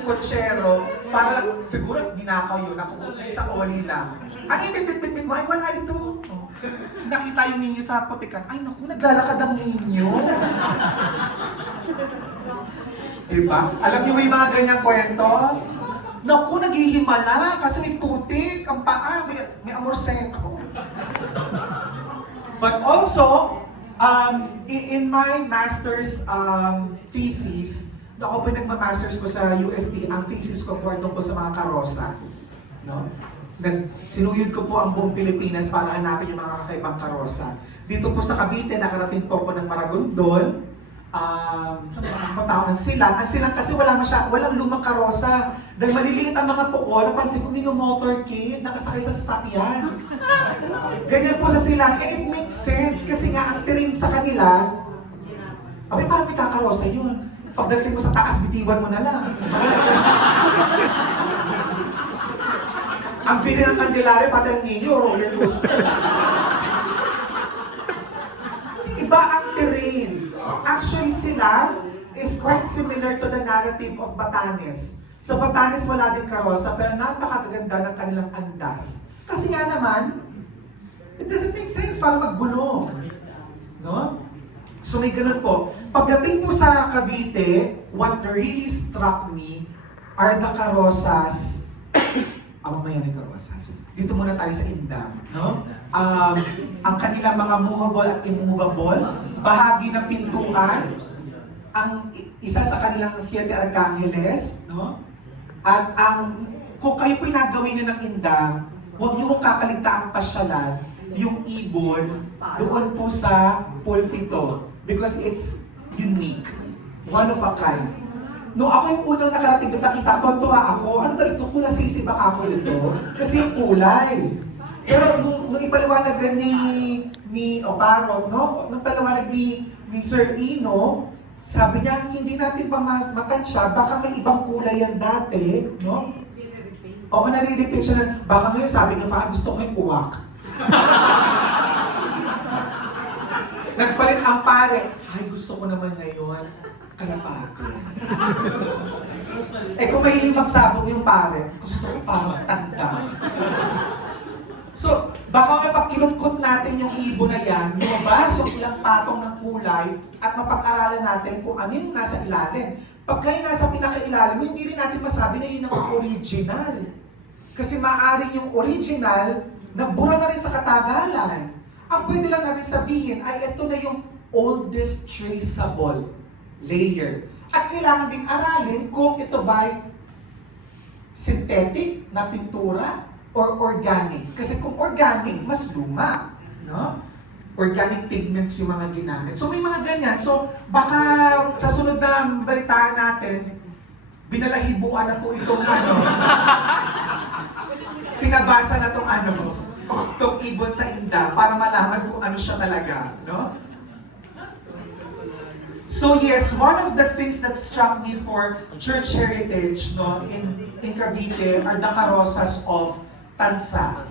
kutsero para lang, siguro ginakaw yun, ako isang oli lang. Ano yung bit-bit-bit mo? Ay, wala ito. Oh. Nakita yung ninyo sa putikan. Ay, naku, naglalakad ang ninyo. Diba? Alam niyo yung mga ganyang kwento? Naku, naghihimala kasi may putik, ang paa, may amor seco. But also, in my master's thesis, ako pinagma-masters ko sa UST, ang thesis ko po tungkol sa mga karosa. No? Sinuyod ko po ang buong Pilipinas para hanapin yung mga kakaibang karosa. Dito po sa Cavite, nakarating po ako ng Maragondon, sa mga tao ng silang. Ang silang kasi walang lumang karosa. Dahil maliliit ang mga puko, napansin ko motorcade, nakasakay sa sasakyan. Ganyan po sa silang. And it makes sense kasi nga ang terrain sa kanila, abay, paano may kakarosa yun? Pagdating mo sa taas, bitiwan mo na lang. Ang bili ng Candelaria, pati ang ninyo, roller coaster. Iba ang terrain. Actually, sila is quite similar to the narrative of Batanes. Sa Batanes, wala din karosa, pero napakaganda ng kanilang andas. Kasi nga naman, it doesn't make sense para maggulong. No? So may ganun po. Pagdating po sa Cavite, what really struck me are the karosas. Mamaya may karosas. Dito muna tayo sa Indang. No? Ang kanilang mga movable at immovable, bahagi ng pintuan, ang isa sa kanilang Siete Arcángeles, no? At kung kayo po'y nagawin na ng Indang, huwag niyo kong kakaligtaan pasyalan yung ibon doon po sa pulpito because it's unique. One of a kind. Nung ako yung unang nakarating doon, nakita ko, tuwa ako, ano ba ito? Kulasisi ba ako ito? Kasi yung kulay. Pero nung ipaliwanag rin ni Oparo, no? Nung paliwanag ni Sir Ino, sabi niya, hindi natin pa matansya, baka may ibang kulay yan dati, no? O nare-repeat siya na, baka ngayon sabi ng Faa, gusto ko yung uwak. Nagpalit ang pare, ay gusto ko naman ngayon, kalapate. Kung mahilig magsabog yung pare, gusto ko parang tanda. So, baka may pagkinutkot natin yung ibon na yan, lumabas yung ilang patong ng kulay at mapag-aralan natin kung ano yung nasa ilalim. Pag kayo nasa pinakailalim, hindi rin natin masabi na yun ang original. Kasi maaaring yung original, nabura na rin sa katagalan. Ang pwede lang natin sabihin ay ito na yung oldest traceable layer. At kailangan din aralin kung ito ba'y synthetic na pintura or organic. Kasi kung organic, mas luma. No? Organic pigments yung mga ginamit. So may mga ganyan. So baka sa sunod na balitaan natin, binalahibuan na po itong tinabasa na itong ibon sa Inda para malaman kung ano siya talaga. No? So yes, one of the things that struck me for church heritage in Cavite are the karosas of tansa.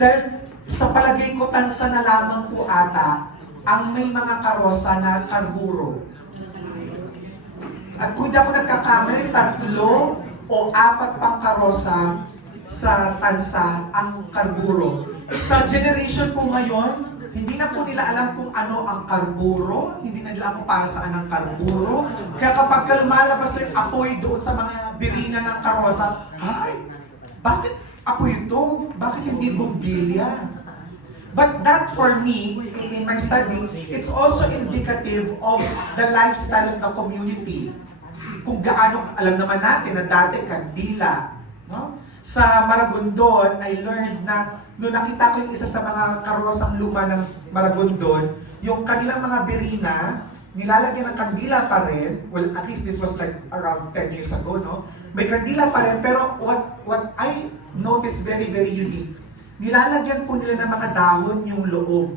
Dahil sa palagay ko, tansa na lamang po ata ang may mga karosa na karburo. At kung di ako nagkakamali, 3 o 4 pang karosa sa tansa ang karburo. Sa generation po ngayon, hindi na po nila alam kung ano ang karburo, hindi na nila alam kung para saan ang karburo. Kaya kapag lumalabas yung apoy doon sa mga birina ng karosa, ay, bakit apoy ito? Bakit hindi bugbilya? But that for me, in my study, it's also indicative of the lifestyle of the community. Kung gaano, alam naman natin na dati kandila. No? Sa Maragondon, I learned na noong nakita ko yung isa sa mga karosang luma ng Maragondon, yung kanilang mga birina, nilalagyan ng kandila pa rin. Well, at least this was like around 10 years ago, no? May kandila pa rin, pero what I noticed very, very unique, nilalagyan po nila ng mga dahon yung loob.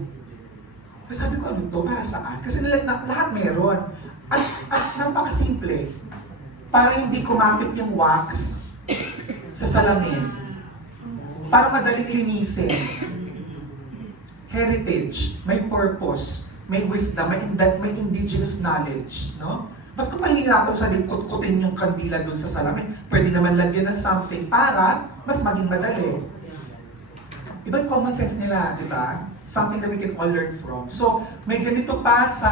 Pero sabi ko, ano ito? Para saan? Kasi lahat meron. At napakasimple. Para hindi kumapit yung wax sa salamin. Para madaling linisin. Heritage, may purpose, may wisdom, may indigenous knowledge, no? Ba't kung mahirapan sa kut-kutin yung kandila dun sa salamin, pwede naman lagyan ng something para mas maging madali. Iba yung common sense nila, di ba? Something that we can all learn from. So, may ganito pa sa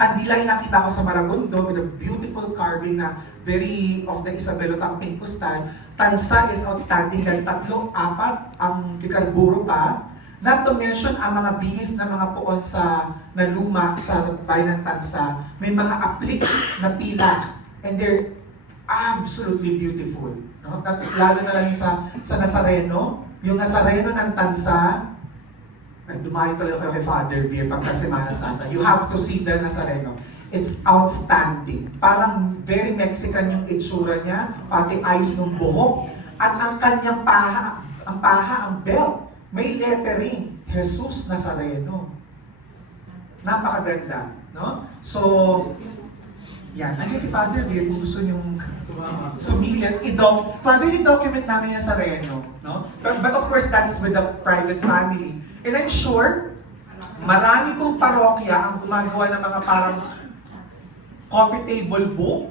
kandila yung nakita ko sa Maragondon with a beautiful carving na very of the Isabelo Tamping style. Tansa is outstanding dahil 3, 4 ang dikarburo pa. Not to mention ang mga bihis na mga puon na luma sa bayan ng Tansa. May mga aplik na pilak and they're absolutely beautiful. No? Lalo na lang sa Nazareno. Yung Nazareno ng Tansa, Dumayo talaga kay Father Veer pagka Semana Santa. You have to see the Nazareno. It's outstanding. Parang very Mexican yung itsura niya, pati ayos ng buhok. At ang kanyang ang belt, may lettering, Jesus Nazareno. Napakaganda, no? So, yan. Nandiyan si Father Veer, kung gusto niyong sumilit, Father, i-document namin yung Nazareno, no? But of course, that's with the private family. And I'm sure, marami pong parokya ang gumagawa ng mga parang coffee table book,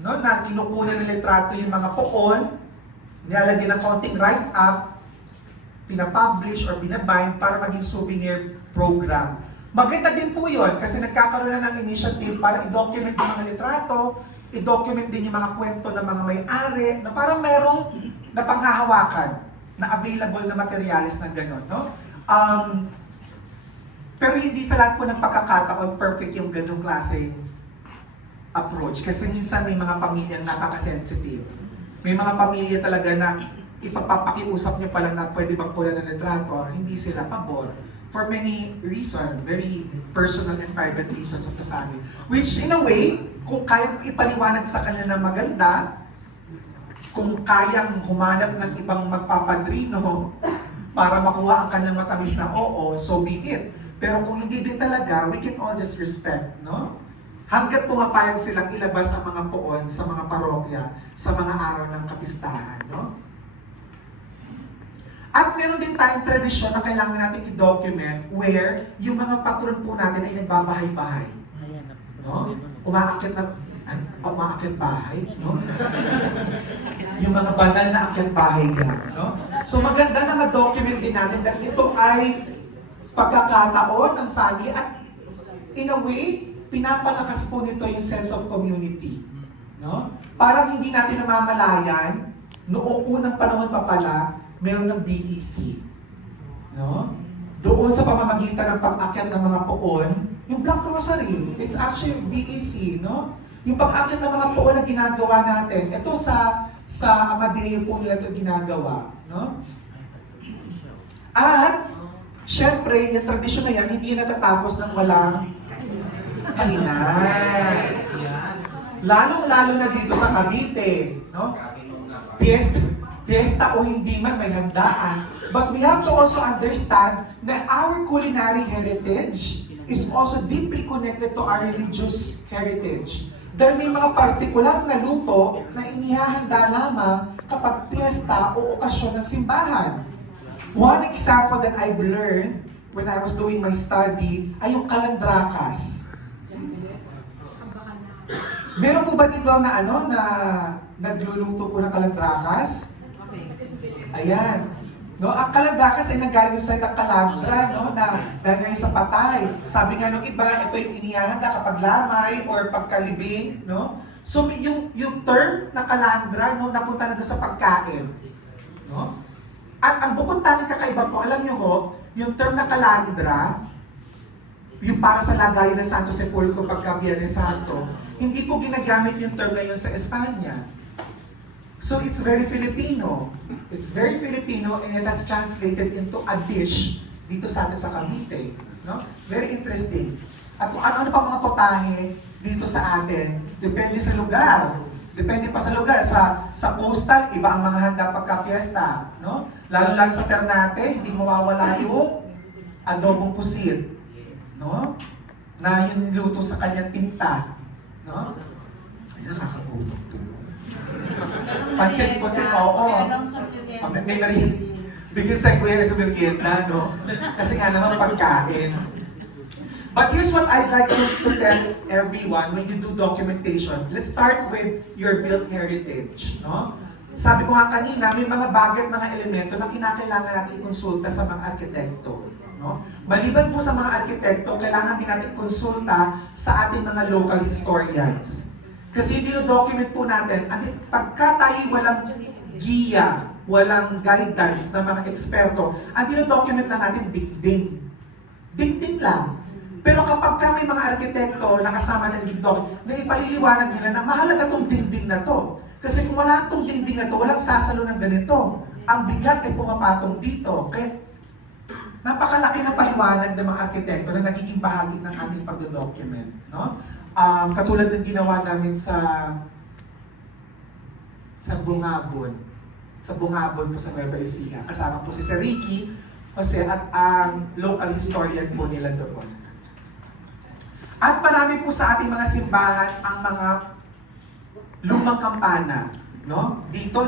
no, na kinukunan ng litrato yung mga poon, nilalagyan ng konting write-up, pinapublish or binabind para maging souvenir program. Maganda din po yun kasi nagkakaroon na ng initiative para i-document yung mga litrato, i-document din yung mga kwento ng mga may-ari, na parang merong napanghahawakan na available na materials na gano'n, no? Pero hindi sa lahat po ng pagkakataon perfect yung ganung klase approach. Kasi minsan may mga pamilyang napaka-sensitive. May mga pamilya talaga na ipagpapakiusap niyo pa lang na pwede bang kuha ng litrato, hindi sila pabor. For many reasons, very personal and private reasons of the family. Which in a way, kung kayang ipaliwanag sa kanila na maganda, kung kayang humanap ng ibang magpapadrino para makuha ang kanilang matamis na oo, so be it. Pero kung hindi din talaga, we can all just respect, no? Hanggat pumapayag silang ilabas ang mga poon sa mga parokya, sa mga araw ng kapistahan, no? At meron din tayong tradisyon na kailangan natin i-document where yung mga patron po natin ay nagbabahay-bahay. No? Umaakit bahay, no? Yung mga banal na akyat bahay yan, no? So maganda na ma-document din natin dahil ito ay pagkakataon ng family at in a way, pinapalakas po nito yung sense of community, no? Parang hindi natin namamalayan, noong unang panahon pa pala, meron ng BEC, no? Doon sa pamamagitan ng pag-akyat ng mga poon, yung Black Rosary, it's actually BEC, no? Yung pag-akyat ng mga poon na ginagawa natin, ito sa Amadeo po nila ito ginagawa, no? At, syempre, yung tradisyon na yan, hindi natatapos ng walang kainan. Lalong-lalo na dito sa Cavite, no? Fiesta o hindi man may handaan. But we have to also understand that our culinary heritage is also deeply connected to our religious heritage. Dahil may mga partikular na luto na inihahanda lamang kapag piyesta o okasyon ng simbahan. One example that I've learned when I was doing my study ay yung kalandrakas. Meron po ba dito na nagluluto po ng kalandrakas? Ayan. No, ang kalandrakas ay nanggaling sa kalandra, no, na dahil sa patay. Sabi nga nung iba, ito yung inihahanda kapag lamay or pagkalibing, no? So yung term na kalandra, no, napunta na doon sa pagkain. No? At ang bukod tanging kakaiba po, alam niyo ho, yung term na kalandra, yung para sa lagayan ng Santo Sepulcro pagka Biyernes Santo, hindi po ginagamit yung term na yun sa Espanya. So it's very Filipino. It's very Filipino and it has translated into a dish dito sa atin sa Cavite. No? Very interesting. At kung ano-ano pa mga potahe dito sa atin, depende sa lugar. Depende pa sa lugar. Sa coastal, iba ang mga handa pagka-fiesta. No? Lalo-lalo sa Ternate, hindi mawawala yung adobong pusit. No? Na yun niluto sa kanyang tinta. No? Ay, nakakagutom to. Pansin po si oo. May narinig. Bigyan sa kuya sa merienda, no? Kasi nga naman pagkain. But here's what I'd like to tell everyone when you do documentation. Let's start with your built heritage, no? Sabi ko nga kanina, may mga bagay at mga elemento na kinakailangan natin ikonsulta sa mga arkitekto. No? Maliban po sa mga arkitekto, kailangan din natin ikonsulta sa ating mga local historians. Kasi dino-document po natin, at pagka tayo walang giya, walang guidance ng mga eksperto, ang dino-document na natin, big-bing. Big-bing lang. Pero kapag ka may mga arkitekto na kasama na dito, na ipaliliwanag nila na mahalaga tong dingding na to. Kasi kung wala tong dingding na to, walang sasalo ng ganito. Ang bigat ay pumapatong dito. Kaya napakalaki ng paliwanag ng mga arkitekto na nagiging bahagi ng ating pagdodocument, no? Katulad ng ginawa namin sa Bungabon. Sa Bungabon po sa Nueva Ecija. Kasama po si Sir Ricky, Jose, at ang local historian po nila doon. At marami po sa ating mga simbahan ang mga lumang kampana, no? Dito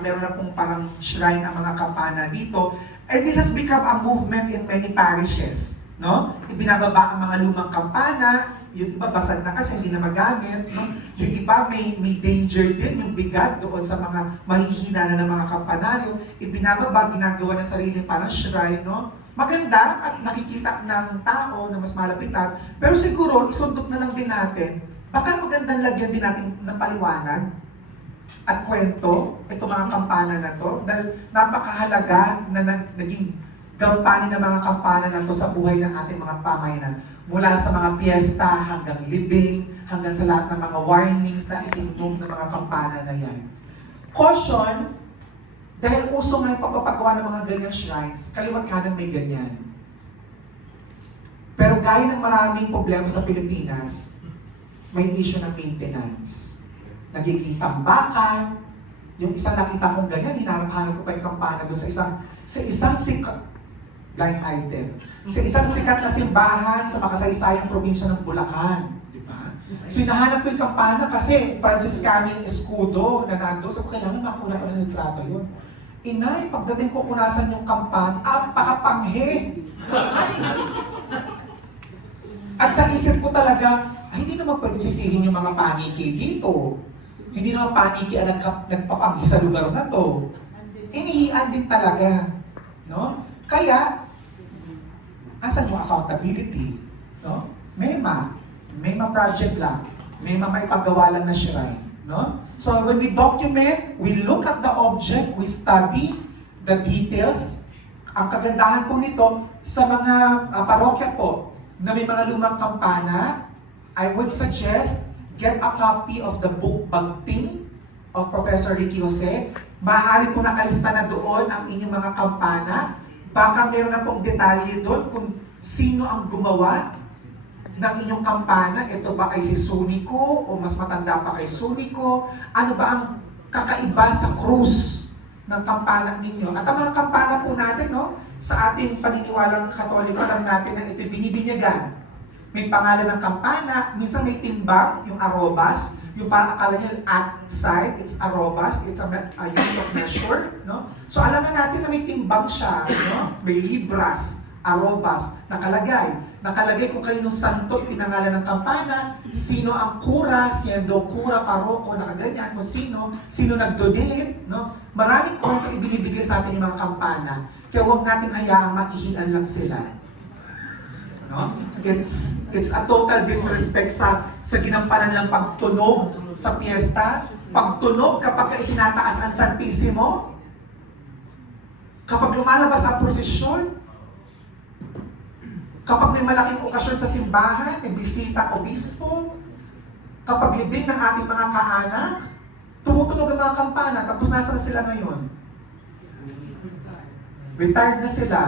meron na pong parang shrine ang mga kampana dito. And this has become a movement in many parishes, no? Ibinababa ang mga lumang kampana, yung iba basag na kasi hindi na magamit, no? Yung iba may danger din, yung bigat doon sa mga mahihina na ng mga kampanaryo, ibinababa, ginagawa ng sarili parang shrine, no? Maganda at nakikita ng tao na mas malapitan, pero siguro isundot na lang din natin, baka magandang lagyan din natin ng paliwanag at kwento, itong mga kampana na to, dahil napakahalaga na naging gampanin ng mga kampana na to sa buhay ng ating mga pamayanan. Mula sa mga piyesta hanggang libing, hanggang sa lahat ng mga warnings na itinugtog ng mga kampana na yan. Caution, dahil uso nga yung pagpapagawa ng mga ganyang shrines, kaliwat kanan may ganyan. Pero gaya ng maraming problema sa Pilipinas, may issue ng maintenance. Nagiging tambakan, yung isang nakita kong ganyan, hinarap-hanap ko pa yung kampana doon sa isang sikat, line item, sa isang sikat na simbahan sa makasaysayang probinsya ng Bulacan. Di ba? So hinahanap ko yung kampana kasi Franciscano yung eskudo na nandun. So kailangan makuna ko ng litrato yun. Inay, pagdating ko kunasan yung kampana, pakapanghe! At sa isip ko talaga, hindi naman pwede sisihin yung mga paniki dito. Hindi naman paniki ang nagpapanghi sa lugar na to. Inihian din talaga. No? Kaya, asan yung accountability? No? MEMA project lang. MEMA may paggawa lang na shrine. No? So when we document, we look at the object, we study the details. Ang kagandahan po nito, sa mga parokya po, na may mga lumang kampana, I would suggest get a copy of the book Bagting of Professor Ricky Jose. Maaari po nakalista na doon ang inyong mga kampana. Baka meron na pong detalye doon kung sino ang gumawa ng inyong kampana. Ito ba ay si Sunico o mas matanda pa kay Sunico? Ano ba ang kakaiba sa krus ng kampana ninyo? At ang mga kampana po natin, no, sa ating paniniwalang Katoliko, alam natin na ito binibinyagan. May pangalan ng kampana, minsan may timbang, yung arobas, yung parang akala nyo outside, it's arobas, it's a unit of measure, no? So alam na natin na may timbang siya, no? May libras, arobas, nakalagay. Nakalagay kung kayo nung santo pinangalan ng kampana, sino ang kura, siyendo kura, paroko, nakaganyan, o sino nag-donate, no? Maraming kwento ibinibigay sa atin yung mga kampana, kaya huwag natin hayaang maihian lang sila. No? It's a total disrespect sa ginampanan lang pagtunog sa piyesta, pagtunog kapag itinataas ang Santissimo, kapag lumalabas ang prosesyon, kapag may malaking okasyon sa simbahan, may bisita obispo, kapag libing ng ating mga kaanak, tumutunog ang mga kampana, tapos nasa sila ngayon? Retired na sila.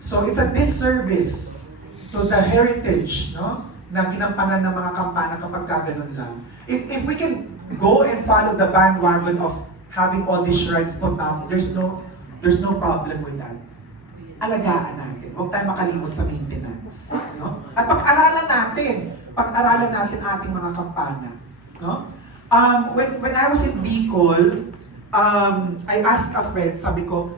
So it's a disservice to the heritage, no, na ginampanan ng mga kampana kapag gano'n lang. If we can go and follow the bandwagon of having all these shrines put up, there's no problem with that. Alagaan natin. Huwag tayo makalimot sa maintenance, no? At pag-aralan natin ating mga kampana, no? When I was in Bicol, I asked a friend, sabi ko,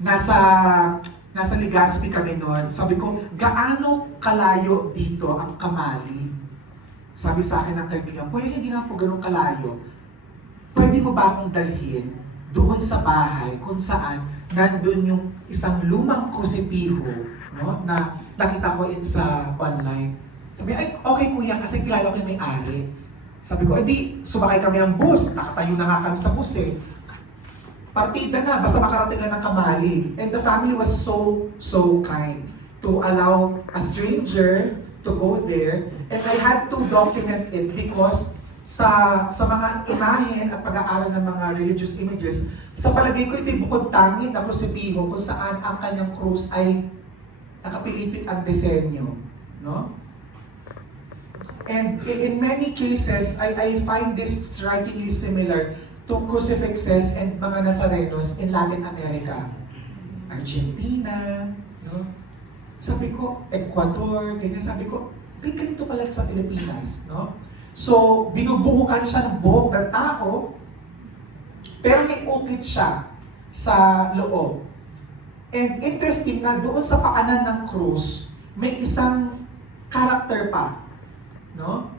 nasa Legazpi kami noon. Sabi ko, gaano kalayo dito ang Kamali? Sabi sa akin ng kaibigan, pwede hindi na po ganun kalayo. Pwede mo ba akong dalhin doon sa bahay kung saan nandun yung isang lumang krusipiho, no, na nakita ko sa online. Sabi, ay, okay kuya, kasi kilala ko yung may-ari. Sabi ko, edi, sumakay kami ng bus. Nakatayo na nga kami sa bus eh. Partida na, basta makarating lang ng Kamali. And the family was so kind to allow a stranger to go there. And I had to document it because sa mga imahen at pag-aaral ng mga religious images, sa palagay ko ito'y bukod tangi na krusipiho kung saan ang kanyang krus ay nakapilipit ang disenyo. No? And in many cases, I find this strikingly similar to crucifixes and mga Nazarenos in Latin America. Argentina, no? Sabi ko, Ecuador, ganyan. Sabi ko, ganito pala sa Pilipinas, no? So, binubuhukan siya ng buhok ng tao, pero may ukit siya sa loob. And interesting na doon sa paanan ng krus, may isang character pa, no?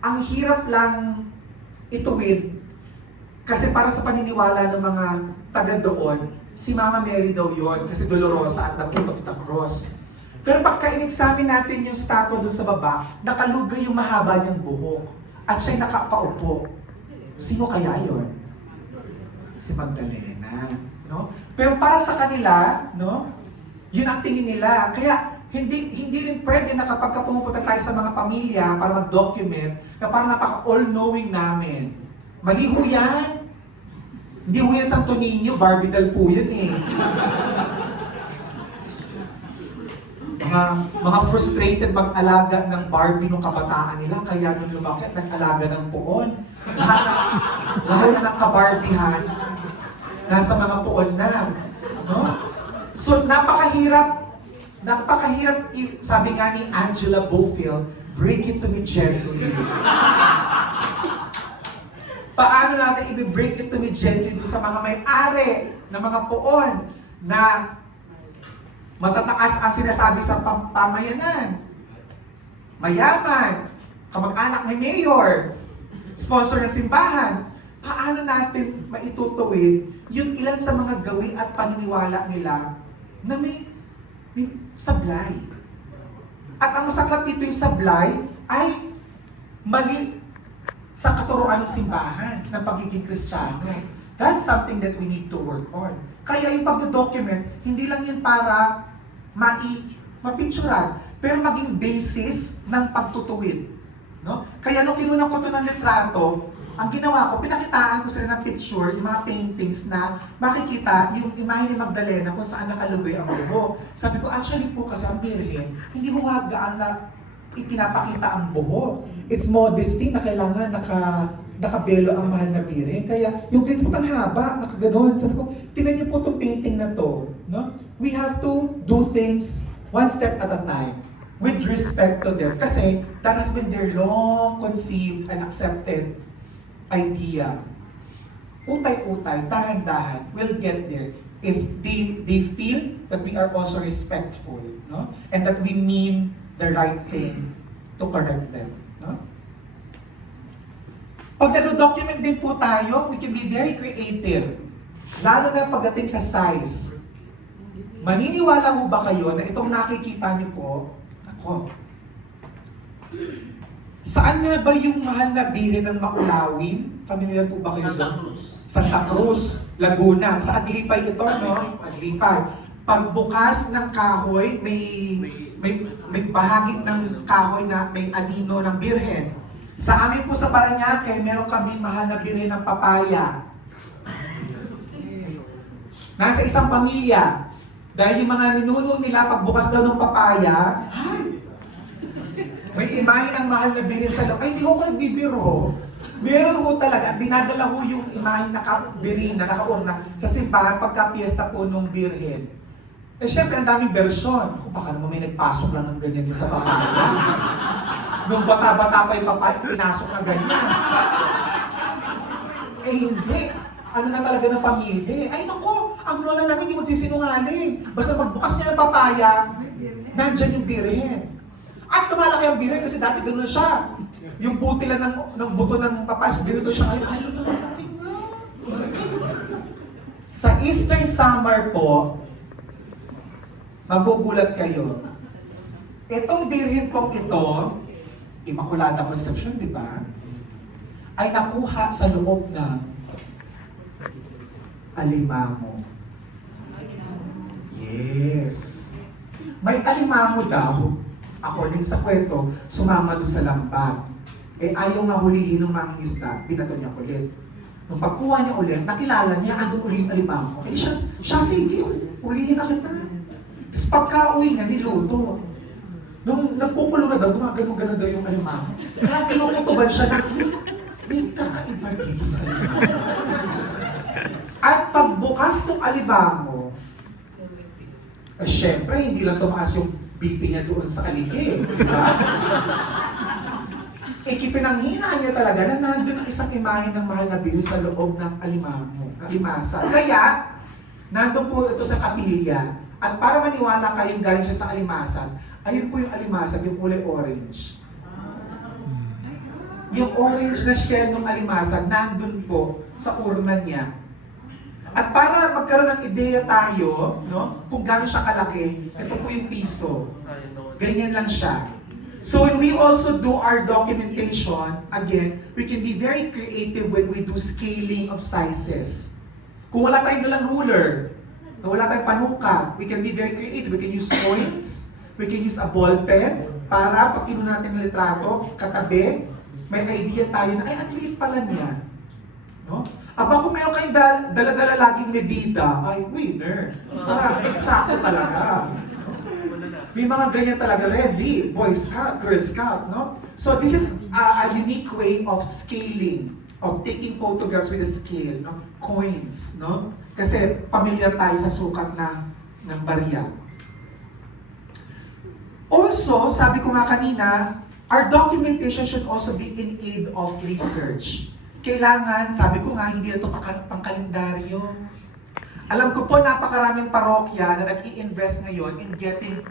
Ang hirap lang ituwid, kasi para sa paniniwala ng mga taga doon, si Mama Mary daw yon kasi dolorosa at the foot of the cross. Pero pagka in-examine natin yung statue doon sa baba, nakalugay yung mahaba niyang buhok. At siya'y nakapaupo. Sino kaya yon? Si Magdalena. No? Pero para sa kanila, no, yun ang tingin nila. Kaya hindi rin pwede na kapag pumupunta tayo sa mga pamilya para mag-document, na parang napaka-all-knowing namin. Mali ho yan. Hindi ho yan Santo Niño, Barbie doll po yan eh. Mga frustrated mag-alaga ng Barbie nung kabataan nila, kaya nung lumaki nag-alaga ng puon. Lahat na ng kabarbihan, nasa mga puon na. No? So napakahirap, sabi nga ni Angela Bofill, break it to me gently. Paano natin i-break it to me gently doon sa mga may-ari ng mga puon na matataas ang sinasabi sa pamayanan. Mayaman, kamag-anak ni mayor, sponsor ng simbahan. Paano natin maitutuwid yung ilan sa mga gawin at paniniwala nila na may sablay. At ang masaklap dito yung sablay ay mali sa katuruan ng simbahan ng pagiging Kristiyano. That's something that we need to work on. Kaya yung pag-document, hindi lang yun para mapicturan, pero maging basis ng pagtutuwid. No? Kaya nung kinunan ko ito ng litrato, ang ginawa ko, pinakitaan ko sila ng picture, yung mga paintings na makikita yung imahe ni Magdalena kung saan nakalugay ang buhok. Sabi ko, actually po kasi ang Birhen, hindi ho hagaan na ipinapakita ang buhok. It's modesty na kailangan nakabelo ang mahal na Birhen. Kaya yung ganito pang haba, nakaganon. Sabi ko, tinan niyo po itong painting na to. No? We have to do things one step at a time with respect to them. Kasi that has been their long conceived and accepted idea. Utay-utay, dahan-dahan, we'll get there if they feel that we are also respectful, no? And that we mean the right thing to correct them, no? Pag nag-document din po tayo, we can be very creative. Lalo na pagdating sa size. Maniniwala mo ba kayo na itong nakikita niyo po, ako, saan nga ba yung mahal na Birhen ng Makulawin? Familiar po ba kayo doon? Santa Cruz, Laguna. Sa Aglipay ito, no? Aglipay. Pagbukas ng kahoy, may bahagi ng kahoy na may anino ng Birhen. Sa amin po sa Parañaque, meron kami mahal na Birhen ng papaya. Nasa isang pamilya. Dahil yung mga ninuno nila, pagbukas daw ng papaya, may imahe ng mahal na Birhen sa loob. Ay, hindi ko nagbibiro. Meron ho talaga. Dinadala ho yung imahe na birina, nakaurna sa simbahan pagka-piesta po nung Birhen. Eh, syempre, ang daming bersyon. Ako, baka naman may nagpasok lang ng ganyan din sa papaya. Nung bata-bata pa yung papaya, pinasok na ganyan. Eh, hindi. Ano na talaga ng pamilya eh. Ay, naku, ang lola namin hindi magsisinungaling. Basta magbukas niya ng papaya, nandyan yung Birhen. At lumalaki ang Birhen kasi dati gano'n siya. Yung buti lang ng buto ng papas, ganito siya ngayon. Ay, lumalaki nga. Sa Eastern Samar po, magugulat kayo. Itong Birhen pong ito, Immaculada Conception, di ba? Ay nakuha sa loob ng alimango. Yes. May alimango daw, according sa kwento, sumama doon sa lambat. Eh ayaw nga hulihin ng mga isda, binato niya ulit. Nung pagkuha niya ulit, nakilala niya, andun uli yung alimango. Eh siya sige, ulihin na kita. Tapos pagka-uwi niya, niluto. Nung nagkukulo na daw, gumagano-gano daw yung alimango. Kaya kinukutuban siya na, may kakaiba dito sa alimango. At pagbukas ng alimango, syempre, hindi lang tumaas yung BP niya doon sa aligi, di ba? Ikipinanghina niya talaga na nandun ang isang imahe ng mahal na Diyos sa loob ng alimasa. Kaya, nandun po ito sa kapilya. At para maniwala kayong galing siya sa alimasag, ayun po yung alimasag, yung kulay orange. Yung orange na shell ng alimasag, nandun po sa urna niya. At para magkaroon ng ideya tayo, no, kung gaano siya kalaki, ito po yung piso. Ganyan lang siya. So when we also do our documentation, again, we can be very creative when we do scaling of sizes. Kung wala tayong dalang ruler, kung wala tayong panukat, we can be very creative. We can use coins, we can use a ball pen, para pag kinuha natin ng litrato, katabi, may idea tayo na, ay, ang liit pala niya. No? Aba, kung meron kayong dala-dala laging medida, ay, winner. Para eksakto talaga. May mga ganyan talaga, ready, Boy Scout, Girl Scout, no? So this is a unique way of scaling, of taking photographs with a scale, no? Coins, no? Kasi pamilyar tayo sa sukat ng barya. Also, sabi ko nga kanina, our documentation should also be in aid of research. Kailangan, sabi ko nga, hindi ito pang-kalendaryo. Alam ko po, napakaraming parokya na nag-i-invest ngayon in getting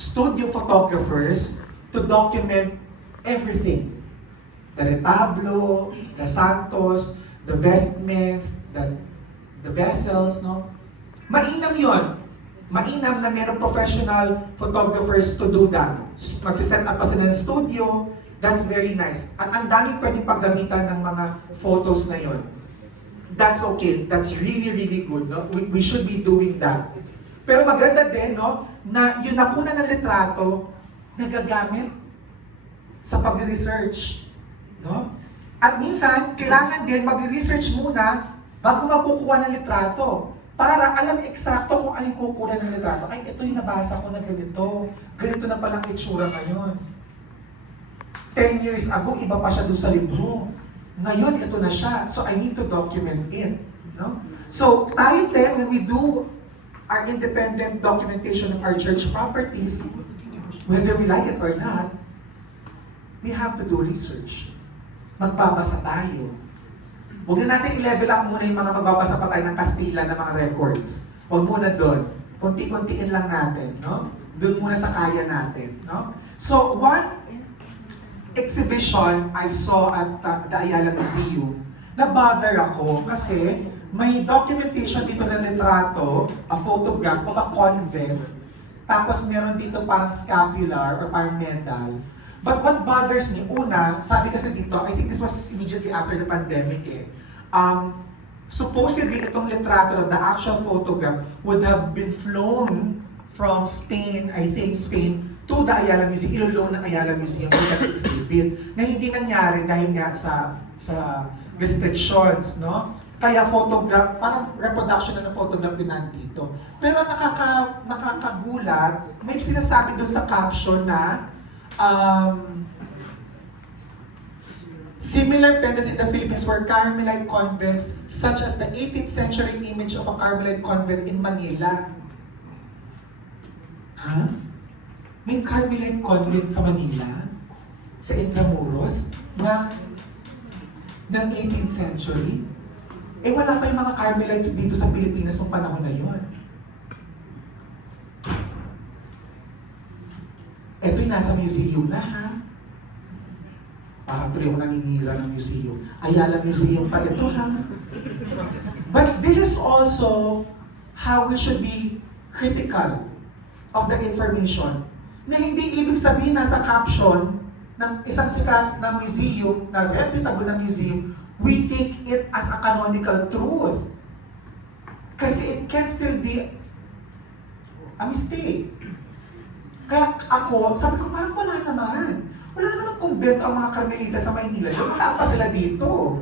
studio photographers to document everything. The retablo, the santos, the vestments, the vessels, no? Mainam yon. Mainam na mayroong professional photographers to do that. Magsiset up pa sila ng studio, that's very nice. At ang daming pwedeng paggamitan ng mga photos na yon. That's okay. That's really, really good. No? We should be doing that. Pero maganda din, no, na yung nakuna ng litrato, nagagamit sa pag-research. No? At minsan, kailangan din mag-research muna bago makukuha ng litrato. Para alam eksakto kung ano yung kukuha ng litrato. Ay, ito yung nabasa ko na ganito. Ganito na palang itsura ngayon. 10 years ago, iba pa siya doon sa libro. Ngayon, ito na siya. So, I need to document it. No? So, tayo din, when we do our independent documentation of our church properties, whether we like it or not, we have to do research. Magbabasa tayo. Huwag na natin i-level up muna yung mga magbabasa pa tayo ng Kastila na mga records. Huwag muna doon. Kunti-kuntiin lang natin. No? Doon muna sa kaya natin. No? So, one exhibition I saw at the Ayala Museum, na-bother ako kasi may documentation dito ng litrato, a photograph of a convent, tapos meron dito parang scapular or parang medal. But what bothers me, una, sabi kasi dito, I think this was immediately after the pandemic supposedly itong litrato, the actual photograph, would have been flown from Spain, I think Spain, to the Ayala Museum, ilo-loan ng Ayala Museum for that exhibit, na hindi nangyari dahil nga sa restrictions, no? Kaya photograph, parang reproduction na ng photograph din nandito. Pero nakakagulat, may sinasabi doon sa caption na similar pendants in the Philippines were Carmelite convents such as the 18th century image of a Carmelite convent in Manila. Huh? May Carmelite convent sa Manila? Sa Intramuros? Ng 18th century? Eh wala pa yung mga Carmelites dito sa Pilipinas noong panahon na yun. Ito'y nasa museum na, ha? Parang tuloy ako naninira ng museum. Ayala Museum pa ito, ha? But this is also how we should be critical of the information. Na hindi ibig sabihin na sa caption ng isang sikat na museum, na reputable na museum, we take it as a canonical truth. Kasi it can still be a mistake. Kaya ako, sabi ko, parang wala naman. Wala naman convent ang mga Carmelita sa Maynila. Wala pa sila dito.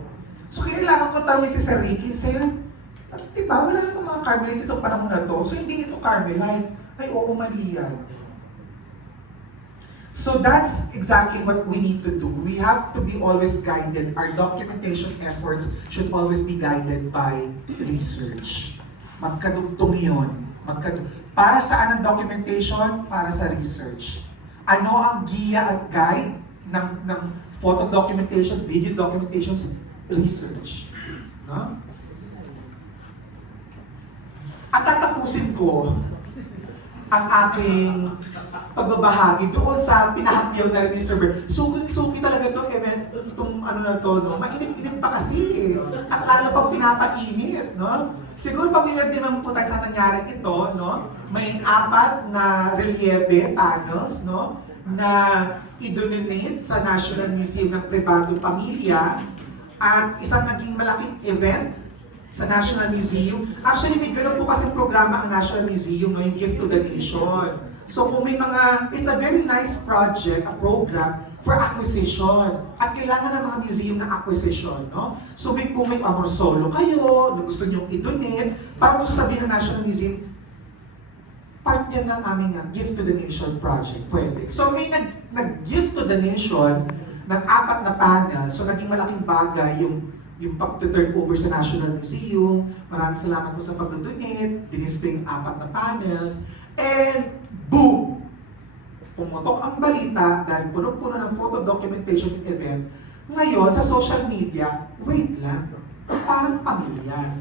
So, kailangan ko tanongin si Sir Ricky, Sir, diba, wala naman mga Carmelites itong panahon na to. So, hindi ito Carmelite. Ay, oo, mali yan. So that's exactly what we need to do. We have to be always guided. Our documentation efforts should always be guided by research. Magkadugtong yun. Para saan ang documentation? Para sa research. Ano ang giya at guide ng photo documentation, video documentation? Research. No? At tatapusin ko ang aking pagbabahagi doon sa pinahakyaw na rin ni Sir Bert. Suki talaga itong event, itong ano na to, no? Mainit-init pa kasi eh. At lalo pang pinapainit, no? Siguro pamilyar din naman po tayo sa nangyari ito, no? May 4 na relieve panels, no? Na i-donate sa National Museum ng Pribadong Pamilya at isang naging malaking event sa National Museum. Actually, may ganun po kasing programa ang National Museum, no? Yung Gift to the Nation. So kung may mga, it's a very nice project, a program for acquisition. At kailangan ng mga museum ng acquisition, no? So kung may amor solo kayo, na gusto nyo i-donate, para mo sasabihin ng National Museum, part yan ng aming Gift to the Nation project. Pwede. So may nag-Gift to the Nation ng 4 na panel, so naging malaking bagay yung pag-turn over sa National Museum. Maraming salamat po sa pag-donate, dinisplay yung 4 na panels, and boom! Pumutok ang balita dahil puno-puno ng photo documentation event. Ngayon, sa social media, wait lang, parang pamilya.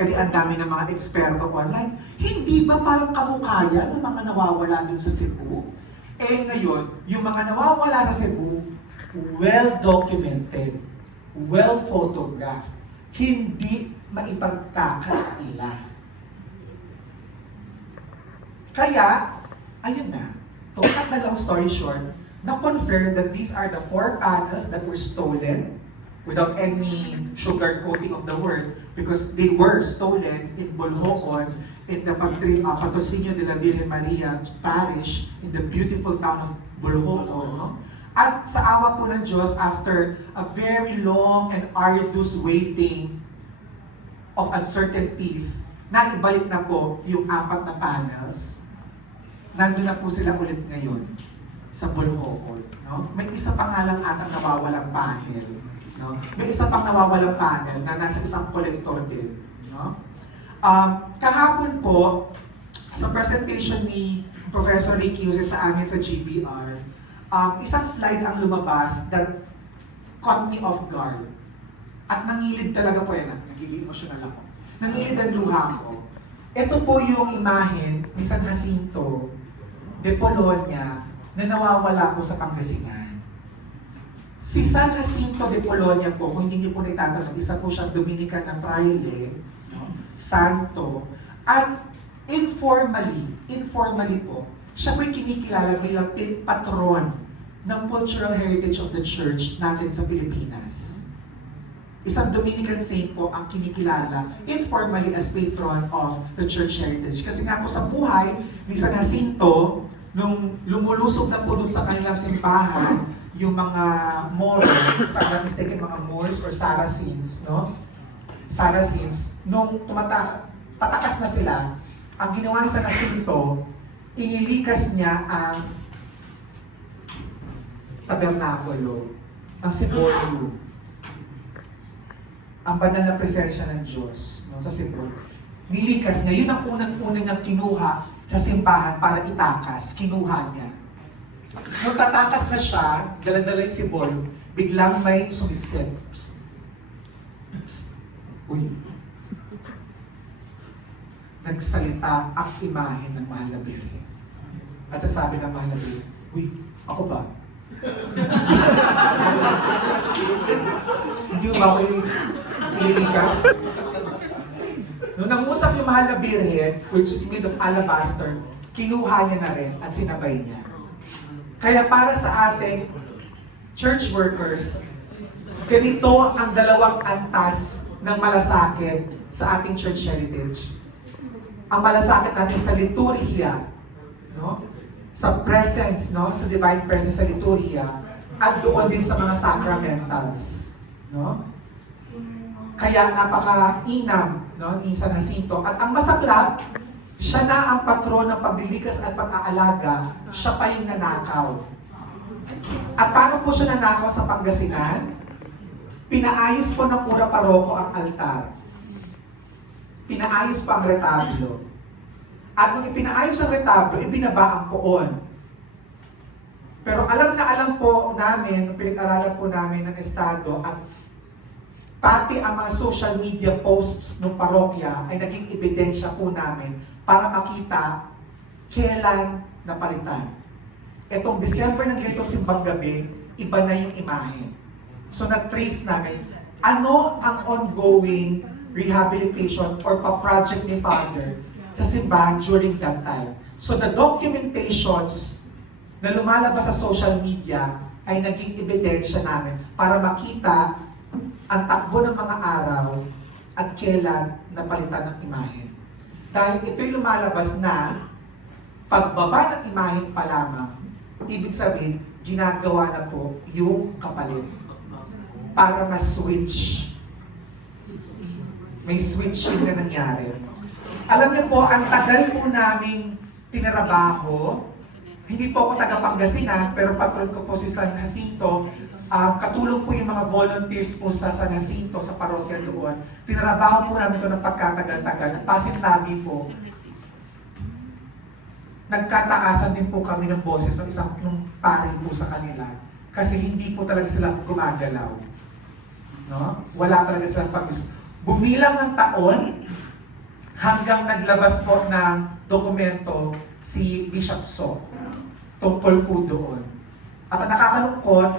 E di ang dami ng mga eksperto online. Hindi ba parang kamukha yan ng mga nawawala dun sa Cebu? Eh ngayon, yung mga nawawala sa Cebu, well-documented, well-photographed, hindi maipagkakaila. Kaya, ayun na, to cut the long story short, na-confirm that these are the 4 panels that were stolen without any sugarcoating of the word because they were stolen in Bolhoon, in the Patrocinio de la Virgen Maria Parish in the beautiful town of Bolhoon. No? At sa awa po ng Diyos, after a very long and arduous waiting of uncertainties, naibalik na po yung 4 na panels. Nandun na po sila ulit ngayon sa Bolhoon. No? May isa pa nga lang atang nawawalang panel. No? May isa pang nawawalang panel na nasa isang kolektor din. No? Kahapon po, sa presentation ni Professor Ricky Jose sa amin sa GBR, isang slide ang lumabas that caught me off guard. At nangilid talaga po yan. Nagiging emotional ako. Nangilid ang luha ko. Ito po yung imahen ni San Jacinto de Polonia na nawawala po sa Pangasinan. Si San Jacinto de Polonia po, kung hindi niyo po natatanong, isa po siyang Dominican na fraile, no? Santo, at informally po, siya po'y kinikilala bilang patron ng cultural heritage of the church natin sa Pilipinas. Isang Dominican saint po ang kinikilala informally as patron of the church heritage. Kasi nga po sa buhay ni San Jacinto, nung lumulusog na po dun sa kanilang simbahan, yung mga Moro, if I'm not mistaken, mga Moors or Saracens, no? Saracens, nung patakas na sila, ang ginawa ni San Jacinto, inilikas niya ang tabernakulo, ang Sibolyo, ang banal na presensya ng Diyos, no, sa Sibolyo. Nilikas niya, yun ang unang-unang niyang kinuha sa simbahan para itakas, kinuha niya. Nung tatakas na siya, dala-dala yung Sibolyo, biglang may sumitset. Psst. Psst. Uy. Nagsalita ang imahe ng Mahal na Birhen. At sasabi ng Mahal na Birhen, uy, ako ba? Hindi ba ako ililikas? Nung nangusap yung Mahal na Birhen, which is made of alabaster, kinuha niya na rin at sinabay niya. Kaya para sa ating church workers, ganito ang 2 antas ng malasakit sa ating church heritage. Ang malasakit natin sa liturhiya, no? sa presence, no? Sa divine presence sa liturgia, at doon din sa mga sacramentals, no? Kaya napaka-inam, no, ni San Jacinto. At ang masaklap, siya na ang patron ng paglilikas at pag-aalaga, siya pa yung nanakaw. At paano po siya nanakaw sa Pangasinan? Pinaayos po ng kura paroko ang altar. Pinaayos pa ang retablo. At nung ipinaayos ang retablo, ibinaba ang poon. Pero alam na alam po namin, pinag-aralan po namin ng Estado at pati ang mga social media posts ng parokya ay naging ebidensya po namin para makita kailan napalitan. Etong December ng ganitong simbang gabi, iba na yung imahe. So na-trace namin, ano ang ongoing rehabilitation or pa-project ni Father sa simbahan during that time. So the documentations na lumalabas sa social media ay naging ebidensya namin para makita ang takbo ng mga araw at kailan napalitan ng imahe. Dahil ito'y lumalabas na pagbaba ng imahe pa lamang, ibig sabihin, ginagawa na po yung kapalit para ma-switch. May switching na nangyari. Alam niyo po, ang tagal po naming tinarabaho, hindi po ako taga Pangasinan, pero patron ko po si San Jacinto. Katulong po yung mga volunteers po sa San Jacinto, sa parokya doon. Tinarabaho po namin ito ng pagkatagal-tagal. At pasintabi po, nagkataasan din po kami ng boses ng isang pari po sa kanila. Kasi hindi po talaga sila gumagalaw. No? Wala talaga silang bumilang ng taon, hanggang naglabas po ng dokumento si Bishop So tungkol po doon. At ang nakakalungkot,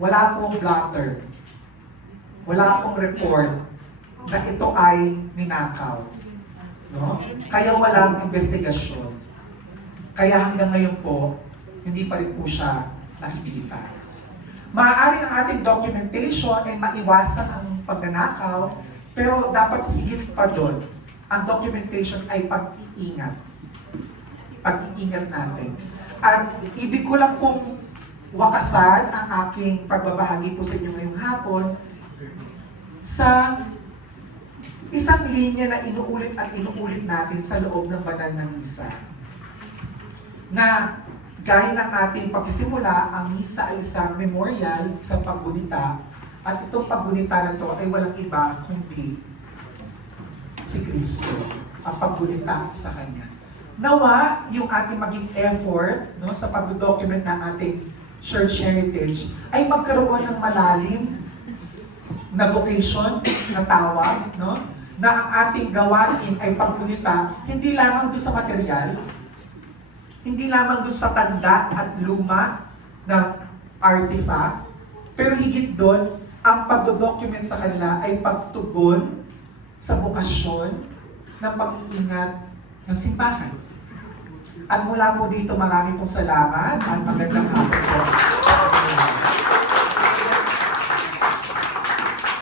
wala pong blotter, wala pong report na ito ay ninakaw. No? Kaya walang investigasyon. Kaya hanggang ngayon po, hindi pa rin po siya nakikita. Maaari ang ating documentation ay maiwasan ang pagnanakaw, pero dapat higit pa doon. Ang documentation ay pag-iingat. Pag-iingat natin. At ibig ko lang kung wakasan ang aking pagbabahagi po sa inyo ngayong hapon sa isang linya na inuulit at inuulit natin sa loob ng banal na misa. Na gaya ng ating pagsisimula, ang misa ay isang memorial, isang paggunita, at itong paggunita na ito ay walang iba kundi si Kristo, ang paggunita sa Kanya. Nawa, yung ating maging effort, no, sa pag-document ng ating church heritage ay magkaroon ng malalim na vocation, na tawag, no, na ang ating gawain ay paggunita, hindi lamang doon sa material, hindi lamang doon sa tanda at luma ng artifact, pero higit doon, ang pagdodocument sa kanila ay pagtugon sa bukasyon ng pag-iingat ng simbahan. At mula po dito, marami pong salamat at magandang hapon po.